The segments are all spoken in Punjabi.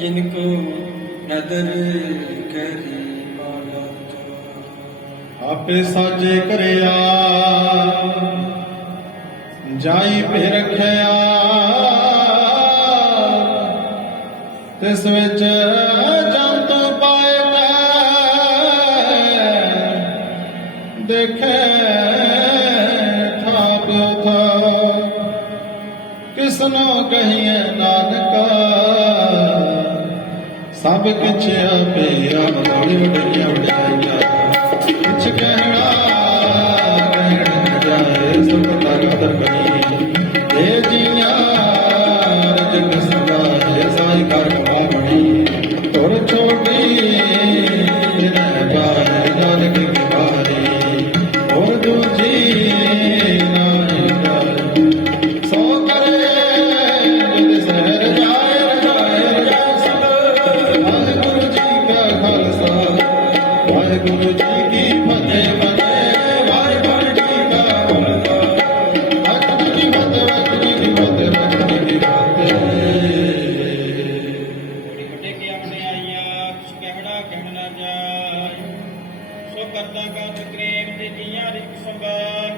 जिनको नदर करी आपे साजे करिया जाई पे रखिया तिस विच जंत पाएगा देखे थाप था किसनो कहिए नानका सब किछ आपे आप बड़ी उड़िया उड़ाया किछ कहना जाए सुख कर करी हे जिया जग सदा है साई कर बड़ी तोर छोटी न जाए नानक की बारी और दूजी नाई जाए सो करे जिद सहर जाए सब वाहिगुरु जी का खालसा वाहिगुरु जी की फतेह फतेह वाहिगुरु जी का खालसा वाहिगुरु जी की फतेह वाहिगुरु जी की फतेह वाहिगुरु जी की फतेह बड़े की अपने आइया कुछ कहना कहना जाए सो करता का तकरीम ते जिया रिक संभाल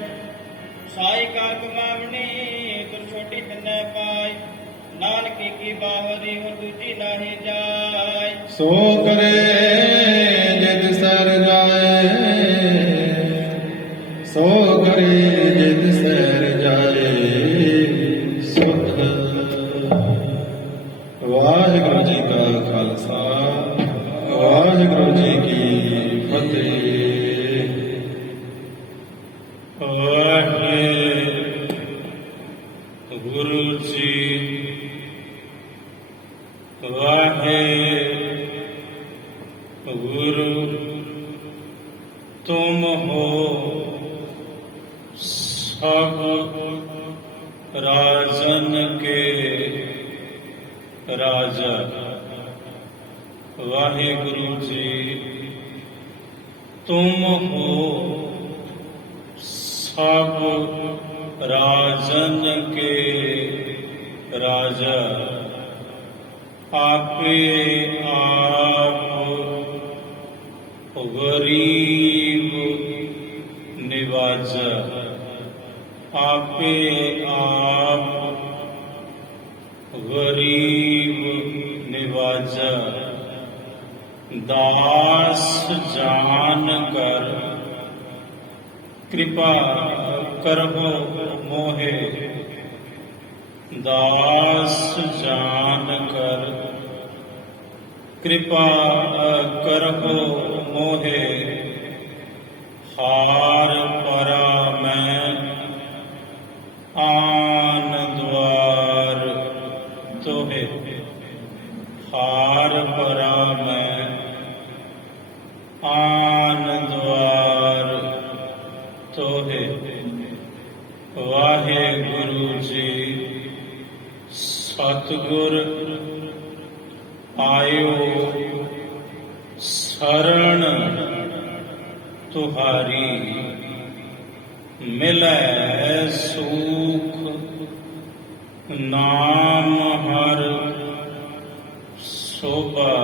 साई कार कमावनी तुर छोटी तन्ने पाई नानक की बाहरी और दूजी नाही जाए सो करे जिद सर जाए सो करे जिद सर जाए सुख वाहिगुरु जी का खालसा वाहिगुरु जी की फतेह वाहिगुरु जी वाहिगुरु तुम हो सब राजन के राजा वाहिगुरु जी तुम हो सब राजन के राजा आपे आप गरीब निवाजा आपे आप गरीब निवाजा दास जान कर कृपा करहो मोहे दास जान कर कृपा करहो मोहे हार परा मैं आन द्वार तोहे हार परा मैं आन द्वार तोहे वाहिगुरु जी सतगुर आयो शरण तुहारी मिलै सुख नाम हर शोभा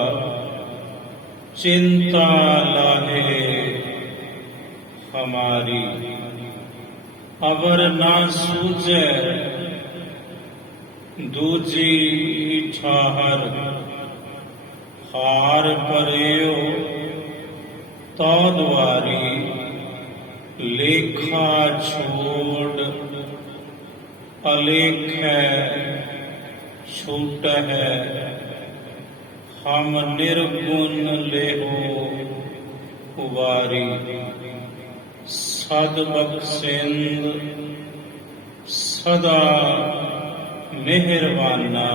चिंता लाहे हमारी अवर ना सूझे दूजी ठाहर हार परेओ तो द्वारी लेखा छोड़ अलेख छूट है हम निर्गुण लेहो ਵਾਰੀ। ਸਦ ਬਖਸ਼ਿੰਦ ਸਦਾ ਮਿਹਰਬਾਨਾ,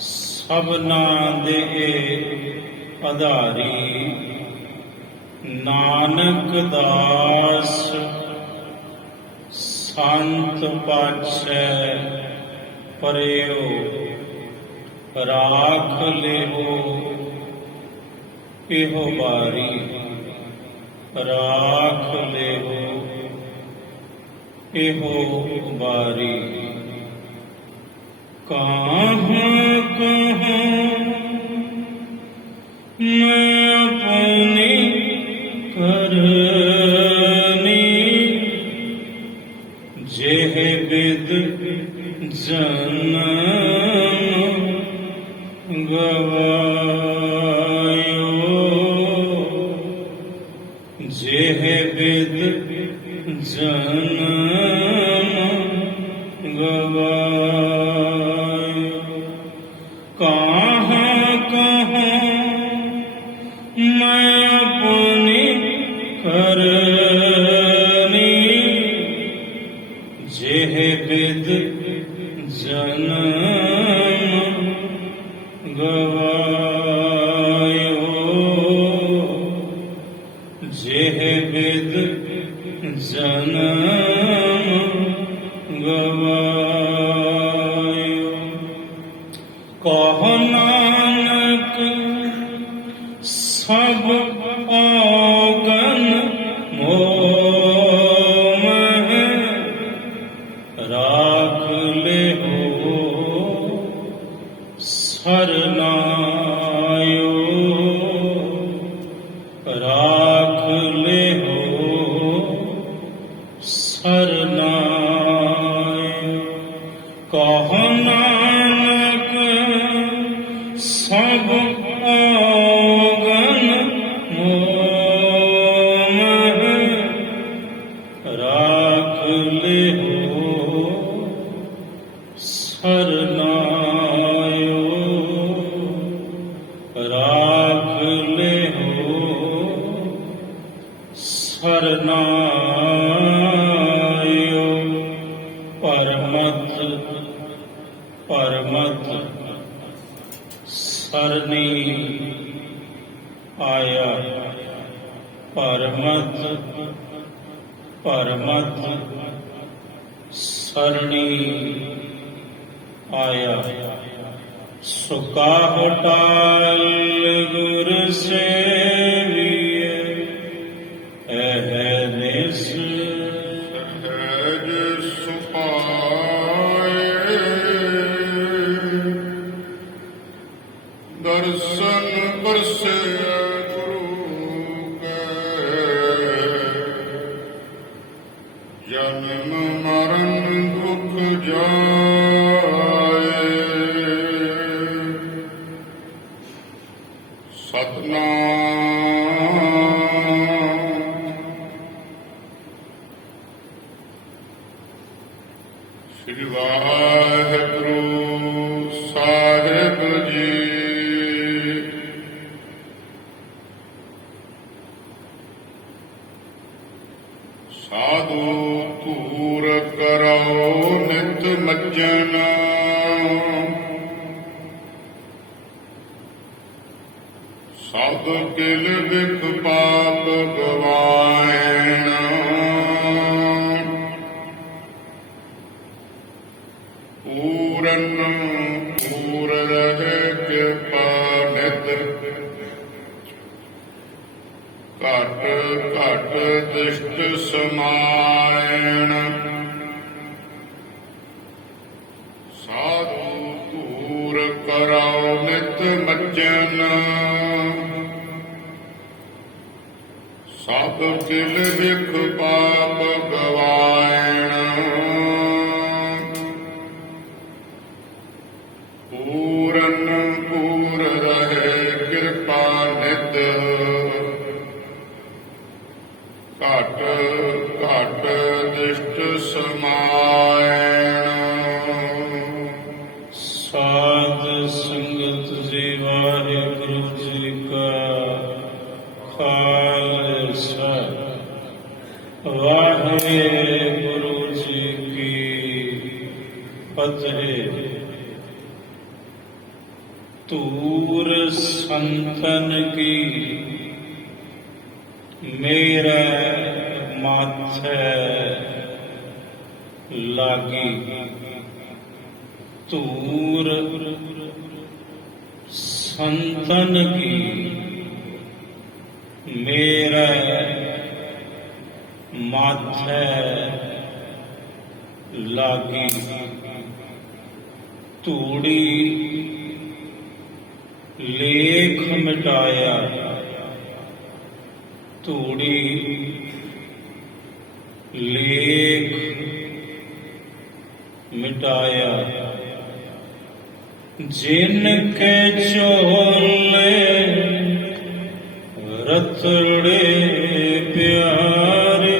ਸਭਨਾ ਦੇ ਆਧਾਰੀ। ਨਾਨਕ ਦਾਸ ਸੰਤ ਪਾਤਸ਼ਾਹ ਪਰਿਓ, ਰਾਖ ਲਿਓ ਇਹੋ ਬਾਰੀ। ਰਾਖ ਲਿਓ ਇਹੋ ਬਾਰੀ। ਕਹਾਂ ਕਹਾਂ ਮੈਂ ਆਪਣੀ ਕਰਨੀ, ਜਿਹ ਬਿਦ ਜਨਮ ਗਵਾਇਓ, ਜਿਹ ਬਿਦ ਜਨਮ ਗਵਾਇਓ। ਕਹਾਂ ਕਹਾਂ ਮੈਂ ਆਪਣੀ ਕਰਨੀ, ਜਿਹ ਬਿਦ ਜਨਮ ਗਵਾਇਓ, ਜਿਹ ਬਿਦ ਜਨਮ ਗਵਾਇਓ। ਕਹੋ ਨਾਨਕ ਸਭ ਔਗਨ ਮੋਹ ਮਹਿ, ਰਾਖ ਲਿਓ ਸਰਨਾਇਓ, ਰਾਖ ਲਿਓ ਸਰਨਾਇਓ। ਕਹੋ ਨਾਨਕ ਸਭ ਔਗਨ ਮੋਹ ਮਹਿ, ਰਾਖ ਲਿਓ ਸਰਨਾਇਓ, ਰਾਖ ਲਿਓ ਸਰਨਾਇਓ। ਪਰਮਤ ਪਰਮਤ ਸਰਨੀ ਆਇਆ, ਪਰਮਤ ਪਰਮਤ ਸਰਣੀ ਆਇਆ। ਸੁਕਾ ਹੋਟਾਲ ਗੁਰ ਸੇਵੀਏ, ਅਹਨਿਸ ਸਹਿਜ ਸੁਪਾਏ, ਦਰਸ਼ਨ ਪਰਸੇ ਗੁਰੂ ਕੈ, ਜਨਮ ਮਰਨ ਦੁਖ ਜਾਏ। ਸਤਨਾਮ ਸ੍ਰੀ ਵਾਹਿਗੁਰੂ ਸਾਹਿਬ ਜੀ। ਸਾਧੂ ਧੂਰ ਕਰੋ ਨਿਤ ਮੱਜਨ, ਸਭ ਕਿਲ ਬਿਖ ਪਾਪ ਗਵਾਇਣ। ਪੂਰਨ ਪੂਰ ਰਹੇ ਕਿਰਪਾ ਨਿਤ, ਘਟ ਘਟ ਦਿਸ਼ਟ ਸਮਾਇਣ। ਸਾਧੂ ਧੂਰ ਕਰੋ ਨਿਤ ਮੱਜਨ, ਸਭ ਕਿਲ ਬਿਖ ਪਾਪ ਗਵਾਇਣ। ਪੂਰਨ ਪੂਰ ਰਹੇ ਕਿਰਪਾ ਨਿਤ, ਘਟ ਘਟ ਦਿਸ਼ਟ ਸਮਾਇਣ। ਸਾਧ ਸੰਗਤ ਜੀ, ਵਾਹਿਗੁਰੂ ਜੀ ਕਾ ਖਾਲਸਾ संतन की मेरे माथे लागी तूर संतन की मेरे माथे लागी तूड़ी लेख मिटाया तूड़ी लेख मिटाया जिनके चोले रतड़े प्यारे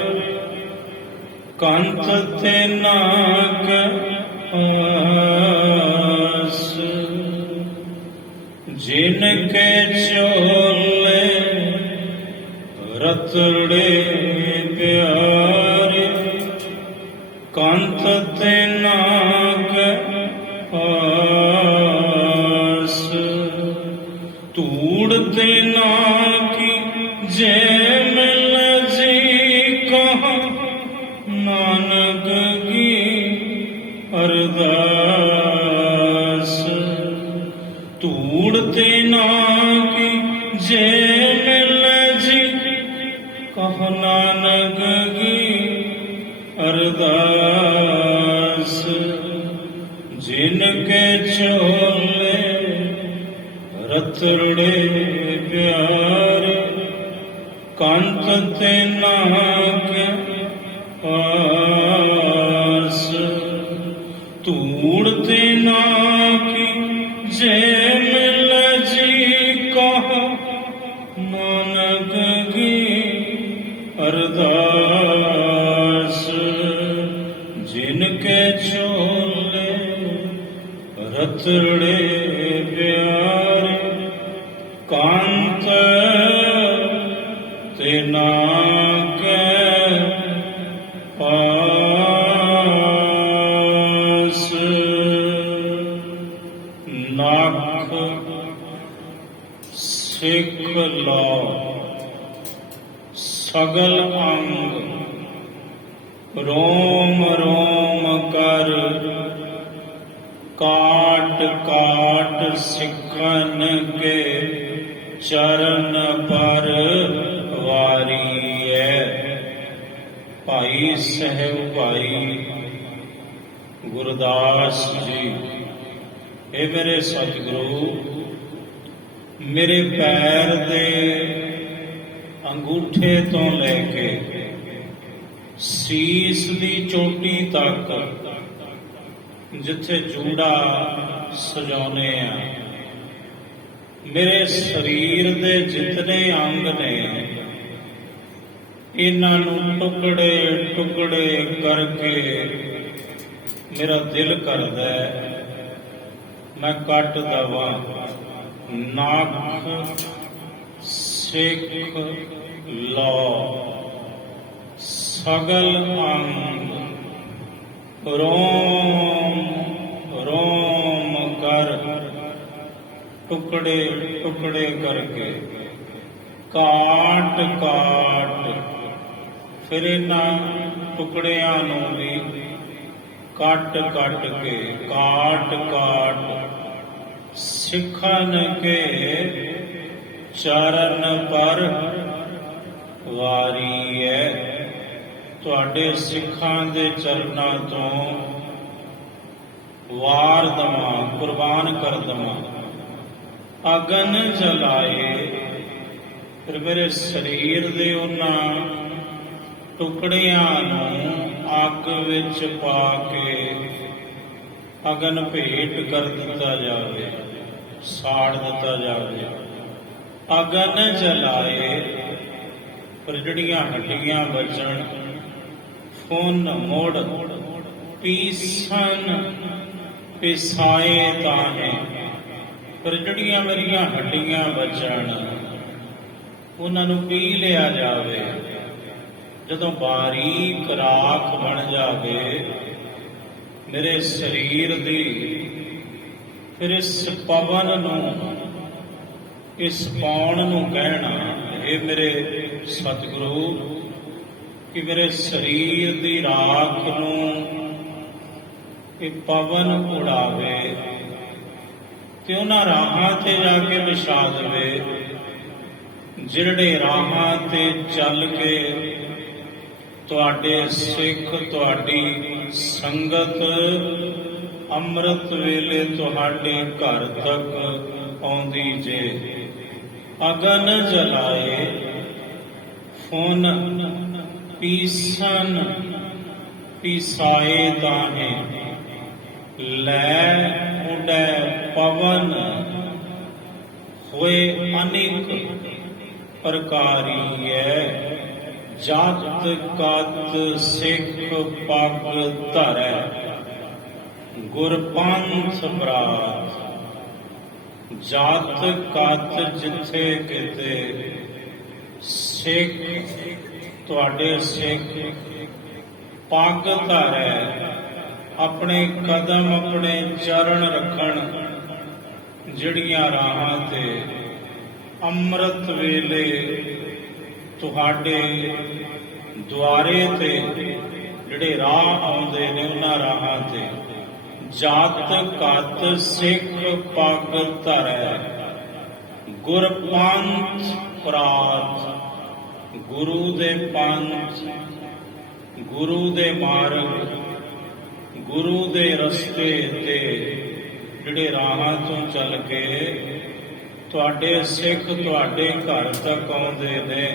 कंत ते नाग आस जिनके चोले रतड़े प्यारे कंत ते नाग आस तूड़ ते नाकी जे मिल जी कहा नानक की अरदास तूड़ ते नाकी जे मिल जी कहा नानक की अरदास जिनके चोले रतड़े प्यारे कंत ते नाके आस तूड़ ते नाकी जे मिल जी कहा नानक की अरदास जिनके चोले रतड़े प्यारे कांत ते नाके पास नाक सिख लो सगल अंग रोम रोम कर काट काट सिखन के चरण पर वारी है भाई सहब भाई गुरदास जी। ਇਹ ਮੇਰੇ ਸਤਿਗੁਰੂ ਮੇਰੇ ਪੈਰ ਦੇ ਅੰਗੂਠੇ ਤੋਂ ਲੈ ਕੇ ਸੀਸ ਦੀ ਚੋਟੀ ਤੱਕ ਜਿੱਥੇ ਜੂੜਾ ਸਜਾਉਨੇ ਆ ਮੇਰੇ ਸਰੀਰ ਦੇ ਜਿਤਨੇ ਅੰਗ ਨੇ ਇਹਨਾਂ ਨੂੰ ਟੁਕੜੇ ਟੁਕੜੇ ਕਰਕੇ ਮੇਰਾ ਦਿਲ ਕਰਦਾ ਹੈ मैं कट दवा नाक सिख लो सगल अंग रोम रोम कर टुकड़े टुकड़े करके काट काट फिर इन्हां टुकड़ियां नूं भी काट काट के काट काट सिखन के चरण पर वारी है तुहाडे सिखां दे चरनां तो वार दवां कुर्बान कर दवां अगन जलाए फिर मेरे शरीर दे उन्हां टुकड़ियां नूं ਅੱਗ ਵਿੱਚ ਪਾ ਕੇ ਅਗਨ ਭੇਟ ਕਰ ਦਿੱਤਾ ਜਾਵੇ ਸਾੜ ਦਿੱਤਾ ਜਾਵੇ ਅਗਨ ਜਲਾਏ ਪਰ ਜਿਹੜੀਆਂ ਹੱਡੀਆਂ ਬਚਣ ਫੁੰਨ ਮੋੜ ਪੀਸਨ ਪਿਸਾਏ ਤਾਨੇ ਪਰ ਜਿਹੜੀਆਂ ਮੇਰੀਆਂ ਹੱਡੀਆਂ ਬਚਣ ਉਹਨਾਂ ਨੂੰ ਪੀ ਲਿਆ ਜਾਵੇ ਜਦੋਂ ਬਾਰੀਕ ਰਾਖ ਬਣ ਜਾਵੇ ਮੇਰੇ ਸਰੀਰ ਦੀ ਫਿਰ ਇਸ ਪਵਨ ਨੂੰ ਇਸ ਪਾਉਣ ਨੂੰ ਕਹਿਣਾ, ਇਹ ਮੇਰੇ ਸਤਿਗੁਰੂ, ਕਿ ਮੇਰੇ ਸਰੀਰ ਦੀ ਰਾਖ ਨੂੰ ਇਹ ਪਵਨ ਉਡਾਵੇ ਤੇ ਉਹਨਾਂ ਰਾਹਾਂ ਤੇ ਜਾ ਕੇ ਵਿਛਾ ਦੇਵੇ ਜਿਹੜੇ ਰਾਹਾਂ ਤੇ ਚੱਲ ਕੇ ਤੁਹਾਡੇ ਸਿੱਖ, ਤੁਹਾਡੀ ਸੰਗਤ ਅੰਮ੍ਰਿਤ ਵੇਲੇ ਤੁਹਾਡੇ ਘਰ ਤੱਕ ਆਉਂਦੀ ਜੇ। ਅਗਨ ਜਲਾਏ ਫੁਨ ਪੀਸਨ ਪੀਸਾਏ ਦਾਹੇ, ਲੈ ਉਡੈ ਪਵਨ ਹੋਏ ਅਨੇਕ ਪ੍ਰਕਾਰੀਐ, ਜਾਤ ਕਤ ਸਿੱਖ ਪਗ ਧਰੈ, ਗੁਰਪੰਥ ਬਰਾਤ। ਜਾਤ ਕਤ ਜਿੱਥੇ ਕਿਤੇ ਸਿੱਖ, ਤੁਹਾਡੇ ਸਿੱਖ ਪੱਗ ਧਰੈ, ਆਪਣੇ ਕਦਮ ਆਪਣੇ ਚਰਨ ਰੱਖਣ ਜਿਹੜੀਆਂ ਰਾਹਾਂ ਤੇ ਅੰਮ੍ਰਿਤ ਵੇਲੇ ਤੁਹਾਡੇ ਦੁਆਰੇ ਤੇ ਜਿਹੜੇ ਰਾਹ ਆਉਂਦੇ ਨੇ ਉਹਨਾਂ ਰਾਹਾਂ ਤੇ ਜਾਤ ਕਤ ਸਿੱਖ ਪੱਗ ਧਰੈ, ਗੁਰਪੰਥ ਪ੍ਰਾਤ। ਗੁਰੂ ਦੇ ਪੰਥ, ਗੁਰੂ ਦੇ ਮਾਰਗ, ਗੁਰੂ ਦੇ ਰਸਤੇ ਤੇ ਜਿਹੜੇ ਰਾਹਾਂ ਤੋਂ ਚੱਲ ਕੇ ਤੁਹਾਡੇ ਸਿੱਖ ਤੁਹਾਡੇ ਘਰ ਤੱਕ ਆਉਂਦੇ ਨੇ,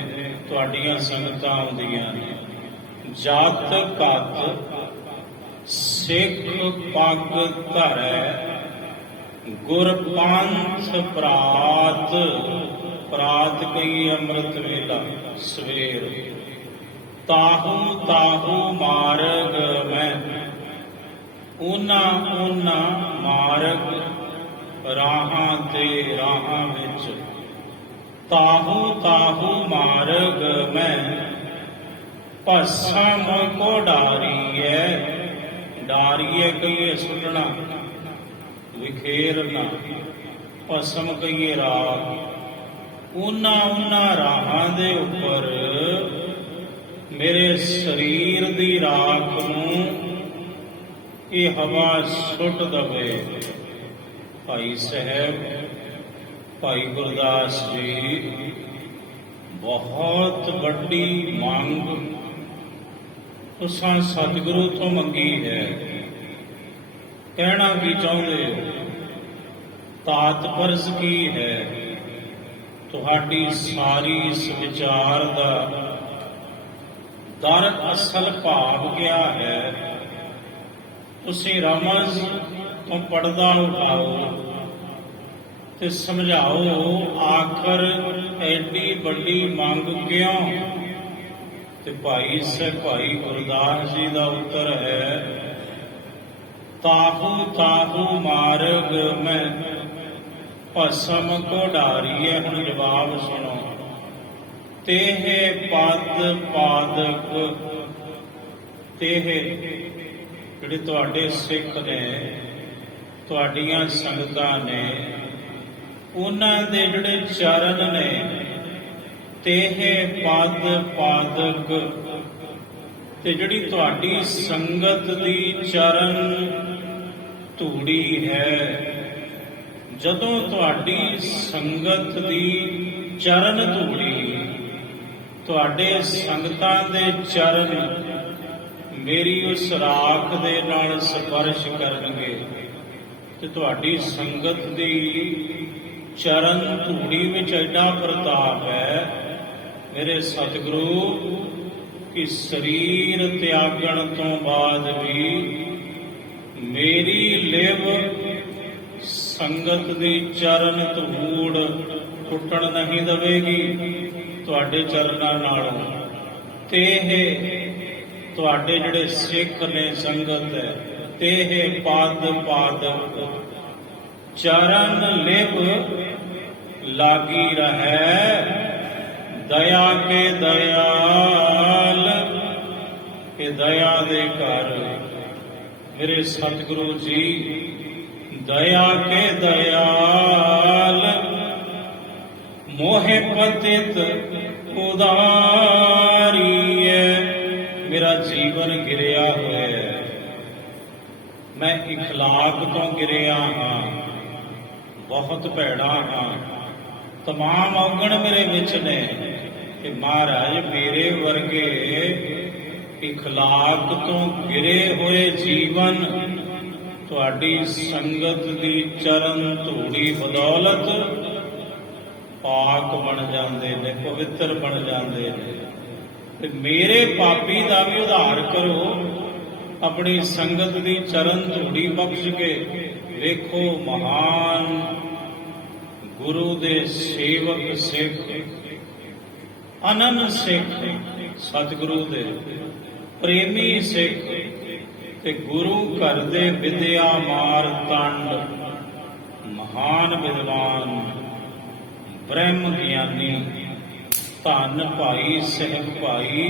ਤੁਹਾਡੀਆਂ ਸੰਗਤਾਂ ਆਉਂਦੀਆਂ ਨੇ। ਜਾਤ ਕਤ ਸਿੱਖ ਪੱਗ ਧਰੈ, ਗੁਰਪੰਥ ਪ੍ਰਾਤ। ਪ੍ਰਾਤ ਕਈ ਅੰਮ੍ਰਿਤ ਵੇਲਾ ਸਵੇਰ। ਤਾਹੂ ਤਾਹੂ ਮਾਰਗ ਮੈਂ, ਉਹਨਾਂ ਮਾਰਗ ਰਾਹਾਂ ਤੇ ਰਾਹਾਂ ਵਿੱਚ। ਤਾਹੂ ਤਾਹੂ ਮਾਰਗ ਮੈਂ, ਭਸਮ ਕੋ ਡਾਰੀਐ। ਡਾਰੀਐ ਕਹੀਏ ਸੁੱਟਣਾ, ਵਿਖੇਰਨਾ, ਭਸਮ ਕਹੀਏ ਰਾਖ। ਉਹਨਾਂ ਰਾਹਾਂ ਦੇ ਉੱਪਰ ਮੇਰੇ ਸਰੀਰ ਦੀ ਰਾਖ ਨੂੰ ਇਹ ਹਵਾ ਸੁੱਟ ਦਵੇ। ਭਾਈ ਸਾਹਿਬ, ਭਾਈ ਗੁਰਦਾਸ ਜੀ ਬਹੁਤ ਵੱਡੀ ਮੰਗ ਤੁਸਾਂ ਸਤਿਗੁਰੂ ਤੋਂ ਮੰਗੀ ਹੈ। ਕਹਿਣਾ ਕੀ ਚਾਹੁੰਦੇ ਹੋ? ਤਾਤਪਰਜ ਕੀ ਹੈ? ਤੁਹਾਡੀ ਸਾਰੀ ਇਸ ਵਿਚਾਰ ਦਾ ਦਰ ਅਸਲ ਭਾਵ ਗਿਆ ਹੈ। ਤੁਸੀਂ ਰਮਜ਼ ਤੋਂ ਪਰਦਾ ਉਠਾਓ ਤੇ ਸਮਝਾਓ ਆਖਰ ਐਡੀ ਵੱਡੀ ਮੰਗ ਕਿਉਂ? ਤੇ ਭਾਈ ਗੁਰਦਾਸ ਜੀ ਦਾ ਉੱਤਰ ਹੈ, ਤਾਹੂ ਤਾਹੂ ਮਾਰਗ ਮੈਂ, ਭਸਮ ਕੋ ਡਾਰੀਐ। ਹੁਣ ਜਵਾਬ ਸੁਣੋ। ਤੇਹੇ ਪਦ ਪਾਦਕ, ਤੇਹੇ ਜਿਹੜੇ ਤੁਹਾਡੇ ਸਿੱਖ ਨੇ, ਤੁਹਾਡੀਆਂ ਸੰਗਤਾਂ ਨੇ, ਉਹਨਾਂ ਦੇ ਜਿਹੜੇ ਚਰਨ ਨੇ, ਤੇਹੇ ਪਦ ਪਾਦਕ, ਤੇ ਜਿਹੜੀ ਤੁਹਾਡੀ ਸੰਗਤ ਦੀ ਚਰਨ ਧੂੜੀ ਹੈ। ਜਦੋਂ ਤੁਹਾਡੀ ਸੰਗਤ ਦੀ ਚਰਨ ਧੂੜੀ, ਤੁਹਾਡੇ ਸੰਗਤਾਂ ਦੇ ਚਰਨ ਮੇਰੀ ਉਸ ਰਾਖ ਦੇ ਨਾਲ ਸਪਰਸ਼ ਕਰਨਗੇ ਤੇ ਤੁਹਾਡੀ ਸੰਗਤ ਦੀ ਚਰਨ ਧੂੜੀ ਵਿੱਚ ਐਡਾ ਪ੍ਰਤਾਪ ਹੈ ਮੇਰੇ ਸਤਿਗੁਰੂ ਕਿ ਸਰੀਰ ਤਿਆਗਣ ਤੋਂ ਬਾਅਦ ਵੀ ਮੇਰੀ ਲਿਵ ਸੰਗਤ ਦੀ ਚਰਨ ਧੂੜ ਟੁੱਟਣ ਨਹੀਂ ਦੇਵੇਗੀ ਤੁਹਾਡੇ ਚਰਨਾਂ ਨਾਲੋਂ। ਤੇ ਇਹ ਤੁਹਾਡੇ ਜਿਹੜੇ ਸਿੱਖ ਨੇ, ਸੰਗਤ ਹੈ, ਤੇ ਇਹ ਪਾਦ ਪਾਦਕ ਚਰਨ ਲਿਵ ਲਾਗੀ ਰਹੈ, ਦਇਆ ਕੇ ਦਇਆਲ। ਕਿ ਦਇਆ ਦੇ ਘਰ ਮੇਰੇ ਸਤਿਗੁਰੂ ਜੀ, ਦਇਆ ਕੇ ਦਇਆਲ, ਮੋਹਿ ਪਤਿਤ ਉਦਾਰੀਐ। ਮੇਰਾ ਜੀਵਨ ਗਿਰਿਆ ਹੋਇਆ ਹੈ, ਮੈਂ ਇਖਲਾਕ ਤੋਂ ਗਿਰਿਆ ਹਾਂ, ਬਹੁਤ ਭੈੜਾ ਹਾਂ, ਤਮਾਮ ਔਗਣ ਮੇਰੇ ਵਿੱਚ ਨੇ ਕਿ ਮਹਾਰਾਜ ਮੇਰੇ ਵਰਗੇ ਇਖਲਾਕ ਤੋਂ ਗਿਰੇ ਹੋਏ ਜੀਵਨ ਤੁਹਾਡੀ ਸੰਗਤ ਦੀ ਚਰਨ ਧੂੜੀ ਬਦੌਲਤ ਪਾਕ ਬਣ ਜਾਂਦੇ ਨੇ, ਪਵਿੱਤਰ ਬਣ ਜਾਂਦੇ ਨੇ। ਤੇ ਮੇਰੇ ਪਾਪੀ ਦਾ ਵੀ ਉਧਾਰ ਕਰੋ ਆਪਣੀ ਸੰਗਤ ਦੀ ਚਰਨ ਧੂੜੀ ਬਖਸ਼ ਕੇ। ਵੇਖੋ ਮਹਾਨ ਗੁਰੂ ਦੇ ਸੇਵਕ ਸਿੱਖ, ਅਨੰਨ ਸਿੱਖ, ਸਤਿਗੁਰੂ ਦੇ ਪ੍ਰੇਮੀ ਸਿੱਖ ਤੇ ਗੁਰੂ ਘਰ ਦੇ ਵਿਦਿਆ ਮਾਰਤੰਡ ਮਹਾਨ ਵਿਦਵਾਨ ਬ੍ਰਹਮ ਗਿਆਨੀ ਧੰਨ ਭਾਈ ਸਿੰਘ ਭਾਈ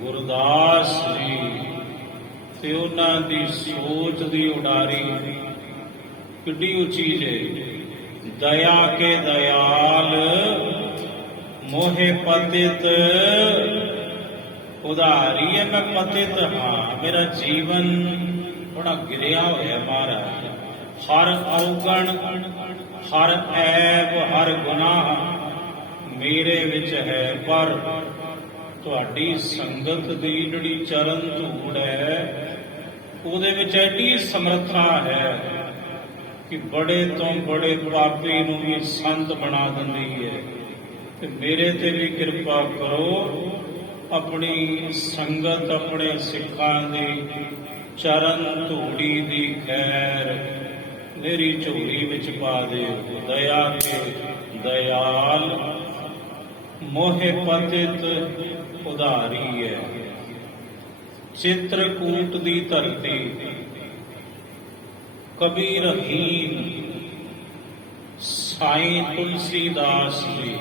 ਗੁਰਦਾਸ ਜੀ ਤੇ ਉਹਨਾਂ ਦੀ ਸੋਚ ਦੀ ਉਡਾਰੀ ਕਿੱਡੀ ਉੱਚੀ ਜੇ। ਦਇਆ ਕੇ ਦਇਆਲ ਮੋਹਿ ਪਤਿਤ ਉਧਾਰੀ ਹੈ। ਮੈਂ ਪਤਿਤ ਹਾਂ, ਮੇਰਾ ਜੀਵਨ ਬੜਾ ਗਿਰਿਆ ਹੋਇਆ ਮਹਾਰਾਜ। ਹਰ ਔਗਣ, ਹਰ ਐਬ, ਹਰ ਗੁਨਾਹ ਮੇਰੇ ਵਿੱਚ ਹੈ, ਪਰ ਤੁਹਾਡੀ ਸੰਗਤ ਦੀ ਜਿਹੜੀ ਚਰਨ ਧੂੜ ਹੈ ਉਹਦੇ ਵਿੱਚ ਐਡੀ ਸਮਰੱਥਾ ਹੈ ਕਿ ਬੜੇ ਤੋਂ ਬੜੇ ਪਾਪੀ ਨੂੰ ਵੀ ਸੰਤ ਬਣਾ ਦਿੰਦੀ ਹੈ। ਤੇ ਮੇਰੇ ਤੇ ਵੀ ਕਿਰਪਾ ਕਰੋ, ਆਪਣੀ ਸੰਗਤ, ਆਪਣੇ ਸਿੱਖਾਂ ਦੀ ਚਰਨ ਧੂੜੀ ਦੀ ਖੈਰ ਮੇਰੀ ਝੋਲੀ ਵਿੱਚ ਪਾ ਦਿਓ। ਦਇਆ ਕੇ ਦਇਆਲ ਮੋਹਿ ਪਤਿਤ ਉਧਾਰੀ ਹੈ। ਚਿਤਰਕੂਟ ਦੀ ਧਰਤੀ, ਕਵੀ ਰਹੀਮ ਸਾਈਂ ਤੁਲਸੀਦਾਸ ਜੀ,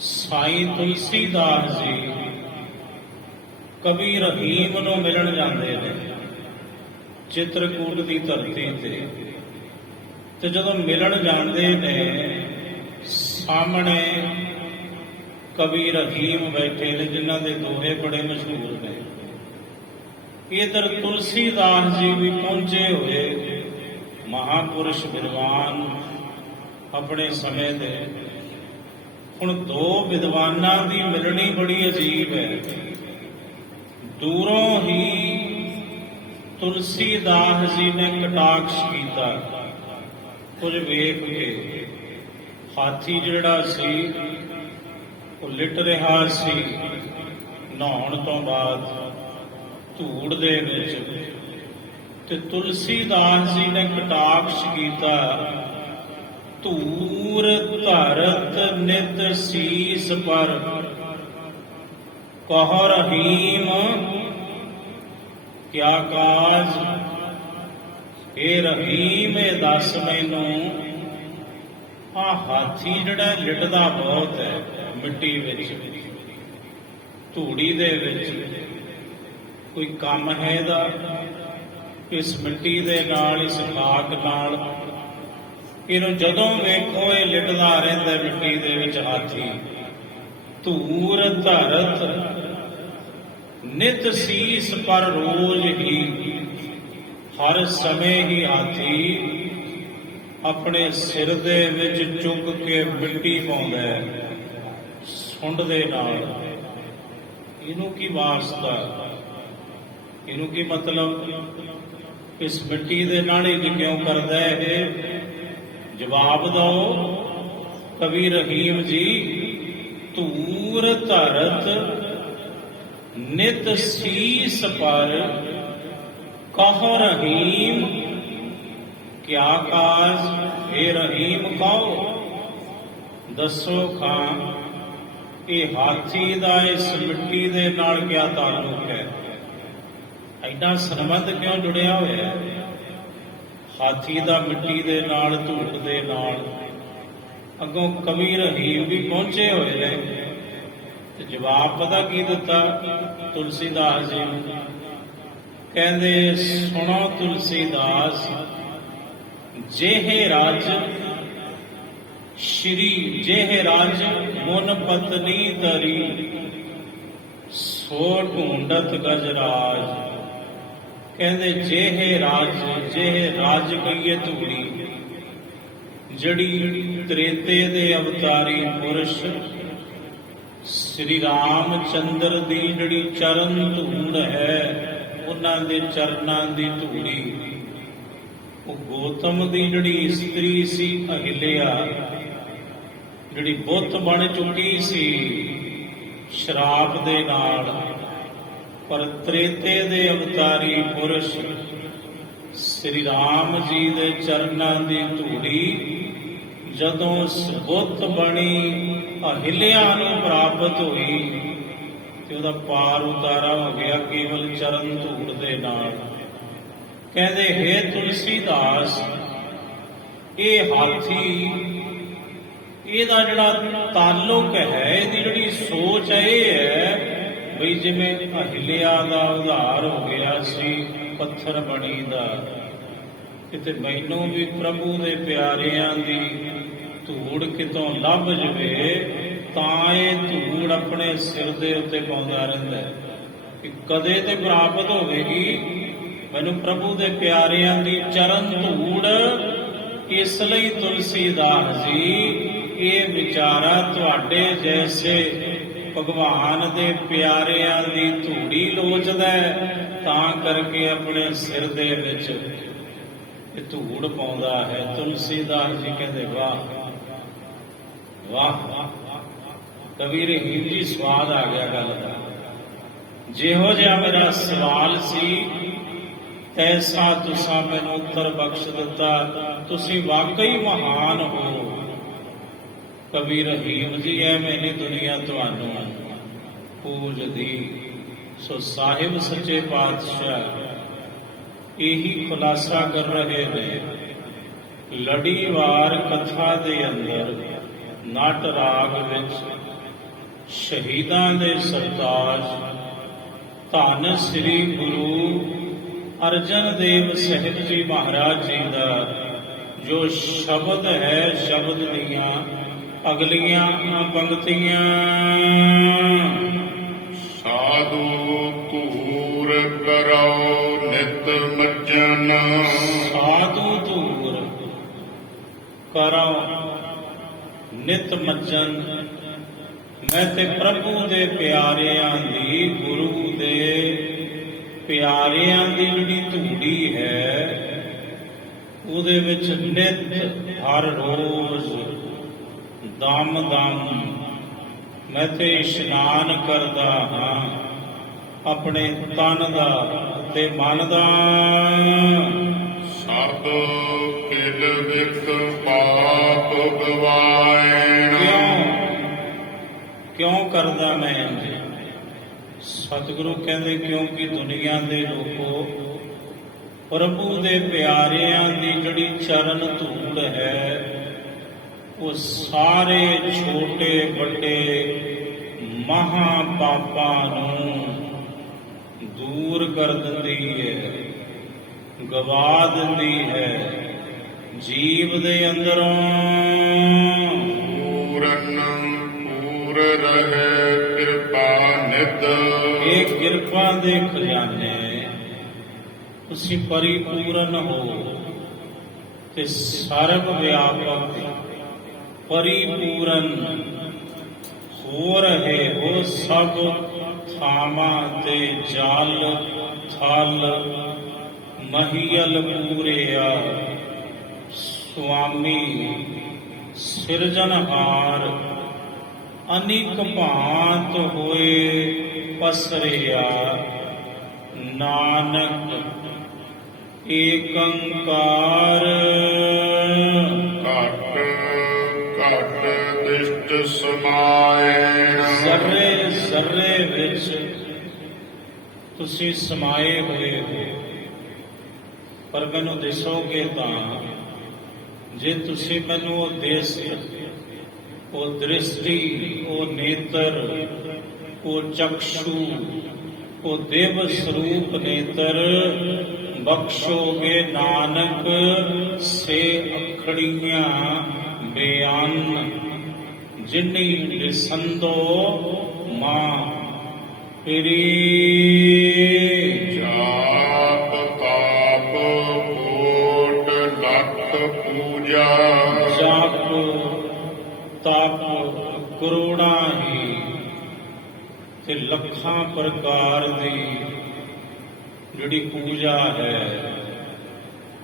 ਸਾਈਂ ਤੁਲਸੀਦਾਸ ਜੀ ਕਵੀ ਰਹੀਮ ਨੂੰ ਮਿਲਣ ਜਾਂਦੇ ਨੇ ਚਿਤਰਕੂਟ ਦੀ ਧਰਤੀ ਤੇ ਜਦੋਂ ਮਿਲਣ ਜਾਂਦੇ ਨੇ ਸਾਹਮਣੇ ਕਵੀ ਰਹੀਮ ਬੈਠੇ ਨੇ ਜਿਨ੍ਹਾਂ ਦੇ ਦੋਹੇ ਬੜੇ ਮਸ਼ਹੂਰ ਨੇ। ਇਧਰ ਤੁਲਸੀਦਾਸ ਜੀ ਵੀ ਪਹੁੰਚੇ ਹੋਏ ਮਹਾਪੁਰਸ਼ ਵਿਦਵਾਨ ਆਪਣੇ ਸਮੇਂ ਦੇ। ਹੁਣ ਦੋ ਵਿਦਵਾਨਾਂ ਦੀ ਮਿਲਣੀ ਬੜੀ ਅਜੀਬ ਹੈ। ਦੂਰੋਂ ਹੀ ਤੁਲਸੀਦਾਸ ਜੀ ਨੇ ਕਟਾਕਸ਼ ਕੀਤਾ, ਕੁਝ ਵੇਖ ਕੇ। ਹਾਥੀ ਜਿਹੜਾ ਸੀ ਉਹ ਲਿਟ ਰਿਹਾ ਸੀ ਨਹਾਉਣ ਤੋਂ ਬਾਅਦ ਧੂੜ ਦੇ ਵਿੱਚ, ਤੇ ਤੁਲਸੀਦਾਸ ਜੀ ਨੇ ਕਟਾਕਸ਼ ਕੀਤਾ, ਧੂਰ ਧਰਤ ਨਿਤ ਸੀਸ ਪਰ ਕਹੁ ਰਹੀਮ ਕਿਆ ਕਾਜ। ਇਹ ਰਹੀਮ ਇਹ ਦੱਸ ਮੈਨੂੰ, ਆ ਹਾਥੀ ਜਿਹੜਾ ਲਿਟਦਾ ਬਹੁਤ ਹੈ ਮਿੱਟੀ ਵਿੱਚ, ਧੂੜੀ ਦੇ ਵਿੱਚ, ਕੋਈ ਕੰਮ ਹੈ ਇਹਦਾ? ਇਸ ਮਿੱਟੀ ਦੇ ਨਾਲ, ਇਸ ਖਾਕ ਨਾਲ ਇਹਨੂੰ ਜਦੋਂ ਵੇਖੋ ਇਹ ਲਿਟਦਾ ਰਹਿੰਦਾ ਮਿੱਟੀ ਦੇ ਵਿੱਚ ਹਾਥੀ। ਧੂਰ ਧਰਤ ਨਿਤ ਸੀਸ ਪਰ ਰੋਜ਼ ਹੀ, ਹਰ ਸਮੇਂ ਹੀ ਹਾਥੀ ਆਪਣੇ ਸਿਰ ਦੇ ਵਿੱਚ ਚੁੱਕ ਕੇ ਮਿੱਟੀ ਪਾਉਂਦਾ ਹੈ ਸੁੰਡ ਦੇ ਨਾਲ। ਇਹਨੂੰ ਕੀ ਵਾਸਤਾ, ਇਹਨੂੰ ਕੀ ਮਤਲਬ? ਇਸ ਮਿੱਟੀ ਦੇ ਨਾਲ ਹੀ ਕਿਉਂ ਕਰਦਾ ਇਹ? ਜਵਾਬ ਦਿਓ ਕਵੀ ਰਹੀਮ ਜੀ। ਧੂਰ ਧਰਤ ਨਿਤ ਸੀਸ ਪਰ ਕਹੁ ਰਹੀਮ ਕਿਆ ਕਾਜ। ਇਹ ਰਹੀਮ ਕਹੋ, ਦੱਸੋ ਖਾਂ ਇਹ ਹਾਥੀ ਦਾ ਇਸ ਮਿੱਟੀ ਦੇ ਨਾਲ ਕਿਆ ਤਾਲੁਕ ਹੈ? ਐਡਾ ਸੰਬੰਧ ਕਿਉਂ ਜੁੜਿਆ ਹੋਇਆ ਹੈ ਹਾਥੀ ਦਾ ਮਿੱਟੀ ਦੇ ਨਾਲ, ਧੂੜ ਦੇ ਨਾਲ? ਅੱਗੋਂ ਕਵੀ ਰਹੀਮ ਵੀ ਪਹੁੰਚੇ ਹੋਏ ਨੇ ਤੇ ਜਵਾਬ ਪਤਾ ਕੀ ਦਿੱਤਾ ਤੁਲਸੀਦਾਸ ਜੀ ਨੂੰ? ਕਹਿੰਦੇ ਸੁਣੋ ਤੁਲਸੀਦਾਸ, ਜਿਹੇ ਰਜ ਸ਼੍ਰੀ ਜਿਹੇ ਰਾਜ ਮਨ ਪਤਨੀ ਤਰੀ ਸੋ ਢੂੰਡਤ ਗਜਰਾਜ। ਕਹਿੰਦੇ ਜਿਹੇ ਰਾਜ ਕਹੀਏ ਧੂੜੀ, ਜਿਹੜੀ ਤ੍ਰੇਤੇ ਦੇ ਅਵਤਾਰੀ ਪੁਰਸ਼ ਸ੍ਰੀ ਰਾਮ ਚੰਦਰ ਦੀ ਜਿਹੜੀ ਚਰਨ ਧੂੜ ਹੈ, ਉਹਨਾਂ ਦੇ ਚਰਨਾਂ ਦੀ ਧੂੜੀ, ਉਹ ਗੌਤਮ ਦੀ ਜਿਹੜੀ ਇਸਤਰੀ ਸੀ ਅਹਿਲਿਆ, ਜਿਹੜੀ ਬੁੱਤ ਬਣ ਚੁੱਕੀ ਸੀ ਸ਼ਰਾਪ ਦੇ ਨਾਲ, ਪਰ ਤ੍ਰੇਤੇ ਦੇ ਅਵਤਾਰੀ ਪੁਰਸ਼ ਸ੍ਰੀ ਰਾਮ ਜੀ ਦੇ ਚਰਨਾਂ ਦੀ ਧੂੜੀ ਜਦੋਂ ਸੁਬੁੱਤ ਬਣੀ ਅਹਿਲਿਆ ਨੂੰ ਪ੍ਰਾਪਤ ਹੋਈ ਤੇ ਉਹਦਾ ਪਾਰ ਉਤਾਰਾ ਹੋ ਗਿਆ ਕੇਵਲ ਚਰਨ ਧੂੜ ਦੇ ਨਾਲ। ਕਹਿੰਦੇ ਹੇ ਤੁਲਸੀਦਾਸ, ਇਹ ਹਾਥੀ, ਇਹਦਾ ਜਿਹੜਾ ਤਾਲੁਕ ਹੈ, ਇਹਦੀ ਜਿਹੜੀ ਸੋਚ ਹੈ, ਇਹ ਹੈ ਬਈ ਜਿਵੇਂ ਅਹਿਲਿਆ ਦਾ ਉਧਾਰ ਹੋ ਗਿਆ ਸੀ ਪੱਥਰ ਬਣੀ ਦਾ, ਕਿਤੇ ਮੈਨੂੰ ਵੀ ਪ੍ਰਭੂ ਦੇ ਪਿਆਰਿਆਂ ਦੀ ਧੂੜ ਕਿਤੋਂ ਲੱਭ ਜਵੇ ਤਾਂ ਇਹ ਧੂੜ ਆਪਣੇ ਸਿਰ ਦੇ ਉੱਤੇ ਪਾਉਂਦਾ ਰਹਿੰਦਾ ਹੈ ਕਿ ਕਦੇ ਤੇ ਪ੍ਰਾਪਤ ਹੋਵੇਗੀ ਮੈਨੂੰ ਪ੍ਰਭੂ ਦੇ ਪਿਆਰਿਆਂ ਦੀ ਚਰਨ ਧੂੜ। ਇਸ ਲਈ ਤੁਲਸੀਦਾਸ ਜੀ ਇਹ ਵਿਚਾਰਾ ਤੁਹਾਡੇ ਜੈਸੇ ਭਗਵਾਨ ਦੇ ਪਿਆਰਿਆਂ ਦੀ ਧੂੜੀ ਲੋਚਦਾ ਤਾਂ ਕਰਕੇ ਆਪਣੇ ਸਿਰ ਦੇ ਵਿੱਚ ਇਹ ਧੂੜ ਪਾਉਂਦਾ ਹੈ। ਤੁਲਸੀਦਾਸ ਜੀ ਕਹਿੰਦੇ ਵਾਹ ਵਾਹ, ਕਵੀ ਰਹੀਮ ਜੀ ਸਵਾਦ ਆ ਗਿਆ ਗੱਲ ਦਾ। ਜਿਹੋ ਜਿਹਾ ਮੇਰਾ ਸਵਾਲ ਸੀ ਐਸਾ ਤੁਸੀਂ ਮੈਨੂੰ ਉੱਤਰ ਬਖਸ਼ ਦਿੱਤਾ, ਤੁਸੀਂ ਵਾਕਈ ਮਹਾਨ ਹੋ। ਕਵੀ ਰਹੀਮ ਜੀ ਐਵੇਂ ਨਹੀਂ ਦੁਨੀਆ ਤੁਹਾਨੂੰ ਪੂਜਦੀ। ਸੋ ਸਾਹਿਬ ਸੱਚੇ ਪਾਤਸ਼ਾਹ ਇਹੀ ਖੁਲਾਸਾ ਕਰ ਰਹੇ ਨੇ ਲੜੀਵਾਰ ਕਥਾ ਦੇ ਅੰਦਰ, ਨਟ ਰਾਗ ਵਿੱਚ ਸ਼ਹੀਦਾਂ ਦੇ ਸਰਤਾਜ ਧੰਨ ਸ੍ਰੀ ਗੁਰੂ ਅਰਜਨ ਦੇਵ ਸਾਹਿਬ ਜੀ ਮਹਾਰਾਜ ਜੀ ਦਾ ਜੋ ਸ਼ਬਦ ਹੈ, ਸ਼ਬਦ ਦੀਆਂ ਅਗਲੀਆਂ ਪੰਕਤੀਆਂ। ਸਾਧੂ ਧੂਰ ਕਰੋ ਨਿਤ ਮੱਜਨ, ਸਾਧੂ ਧੂਰ ਕਰੋ ਨਿਤ ਮੱਜਨ। ਮੈਂ ਤੇ ਪ੍ਰਭੂ ਦੇ ਪਿਆਰਿਆਂ ਦੀ, ਗੁਰੂ ਦੇ ਪਿਆਰਿਆਂ ਦੀ ਜਿਹੜੀ ਧੂੜੀ ਹੈ ਉਹਦੇ ਵਿੱਚ ਨਿਤ ਹਰ ਰੋਜ਼ ਦਮ ਮੈਂ ਤੇ ਇਸ਼ਨਾਨ ਕਰਦਾ ਹਾਂ ਆਪਣੇ ਤਨ ਦਾ ਤੇ ਮਨ ਦਾ। ਸਭ ਕਿਲ ਵਿਖ ਪਾਪ ਗਵਾਇਣ। ਕਿਉਂ ਕਰਦਾ ਮੈਂ ਇੰਜ? ਸਤਿਗੁਰੂ ਕਹਿੰਦੇ ਕਿਉਂਕਿ ਦੁਨੀਆ ਦੇ ਲੋਕੋ ਪ੍ਰਭੂ ਦੇ ਪਿਆਰਿਆਂ ਦੀ ਜਿਹੜੀ ਚਰਨ ਧੂੜ ਹੈ ਉਹ ਸਾਰੇ ਛੋਟੇ ਵੱਡੇ ਮਹਾ ਪਾਪਾਂ ਨੂੰ ਦੂਰ ਕਰ ਦਿੰਦੀ ਹੈ, ਗਵਾ ਦਿੰਦੀ ਹੈ ਜੀਵ ਦੇ ਅੰਦਰੋਂ। ਪੂਰਨ ਪੂਰ ਰਹੇ ਕਿਰਪਾ ਨਿਤ। ਇਹ ਕਿਰਪਾ ਦੇ ਖਜ਼ਾਨੇ ਤੁਸੀਂ ਪਰਿਪੂਰਨ ਹੋ ਤੇ ਸਰਬ ਵਿਆਪਕ ਪਰਿਪੂਰਨ ਹੋ ਰਹੇ ਹੋ ਸਭ ਥਾਵਾਂ ਤੇ ਜਲ ਥਲ ਮਹੀਲ ਪੂਰਿਆ। ਸੁਆਮੀ ਸਿਰਜਨਹਾਰ ਅਨੇਕ ਭਾਂਤ ਹੋਏ ਪਸਰਿਆ। ਨਾਨਕ ਏਕੰਕਾਰ ਘਟ ਘਟ ਦਿਸ਼ਟ ਸਮਾਏ। ਜ਼ਰੇ ਜ਼ਰੇ ਵਿੱਚ ਤੁਸੀਂ ਸਮਾਏ ਹੋਏ ਹੋ, ਪਰ ਮੈਨੂੰ ਦਿਸੋਗੇ ਤਾਂ ਜੇ ਤੁਸੀਂ ਮੈਨੂੰ ਉਹ ਦਿਸ, ਉਹ ਦ੍ਰਿਸ਼ਟੀ, ਉਹ ਨੇਤਰ, ਉਹ ਚਕਸ਼ੂ, ਉਹ ਦੇਵ ਸਰੂਪ ਨੇਤਰ ਬਖਸ਼ੋਗੇ। ਨਾਨਕ ਸੇ ਅਖੜੀਆਂ ਬੇਅੰਨ ਜਿਨੀ ਲਿਸੰਦੋ ਮਾਂ ਪਰੀ। ਜਾਪ ਤਾਪ ਕੋਟ ਲੱਖ ਪੂਜਾ ਜਪ ਤਪ ਕਰੋੜਾਂ ਹੀ ਤੇ ਲੱਖਾਂ ਪ੍ਰਕਾਰ ਦੀ ਜਿਹੜੀ ਪੂਜਾ ਹੈ,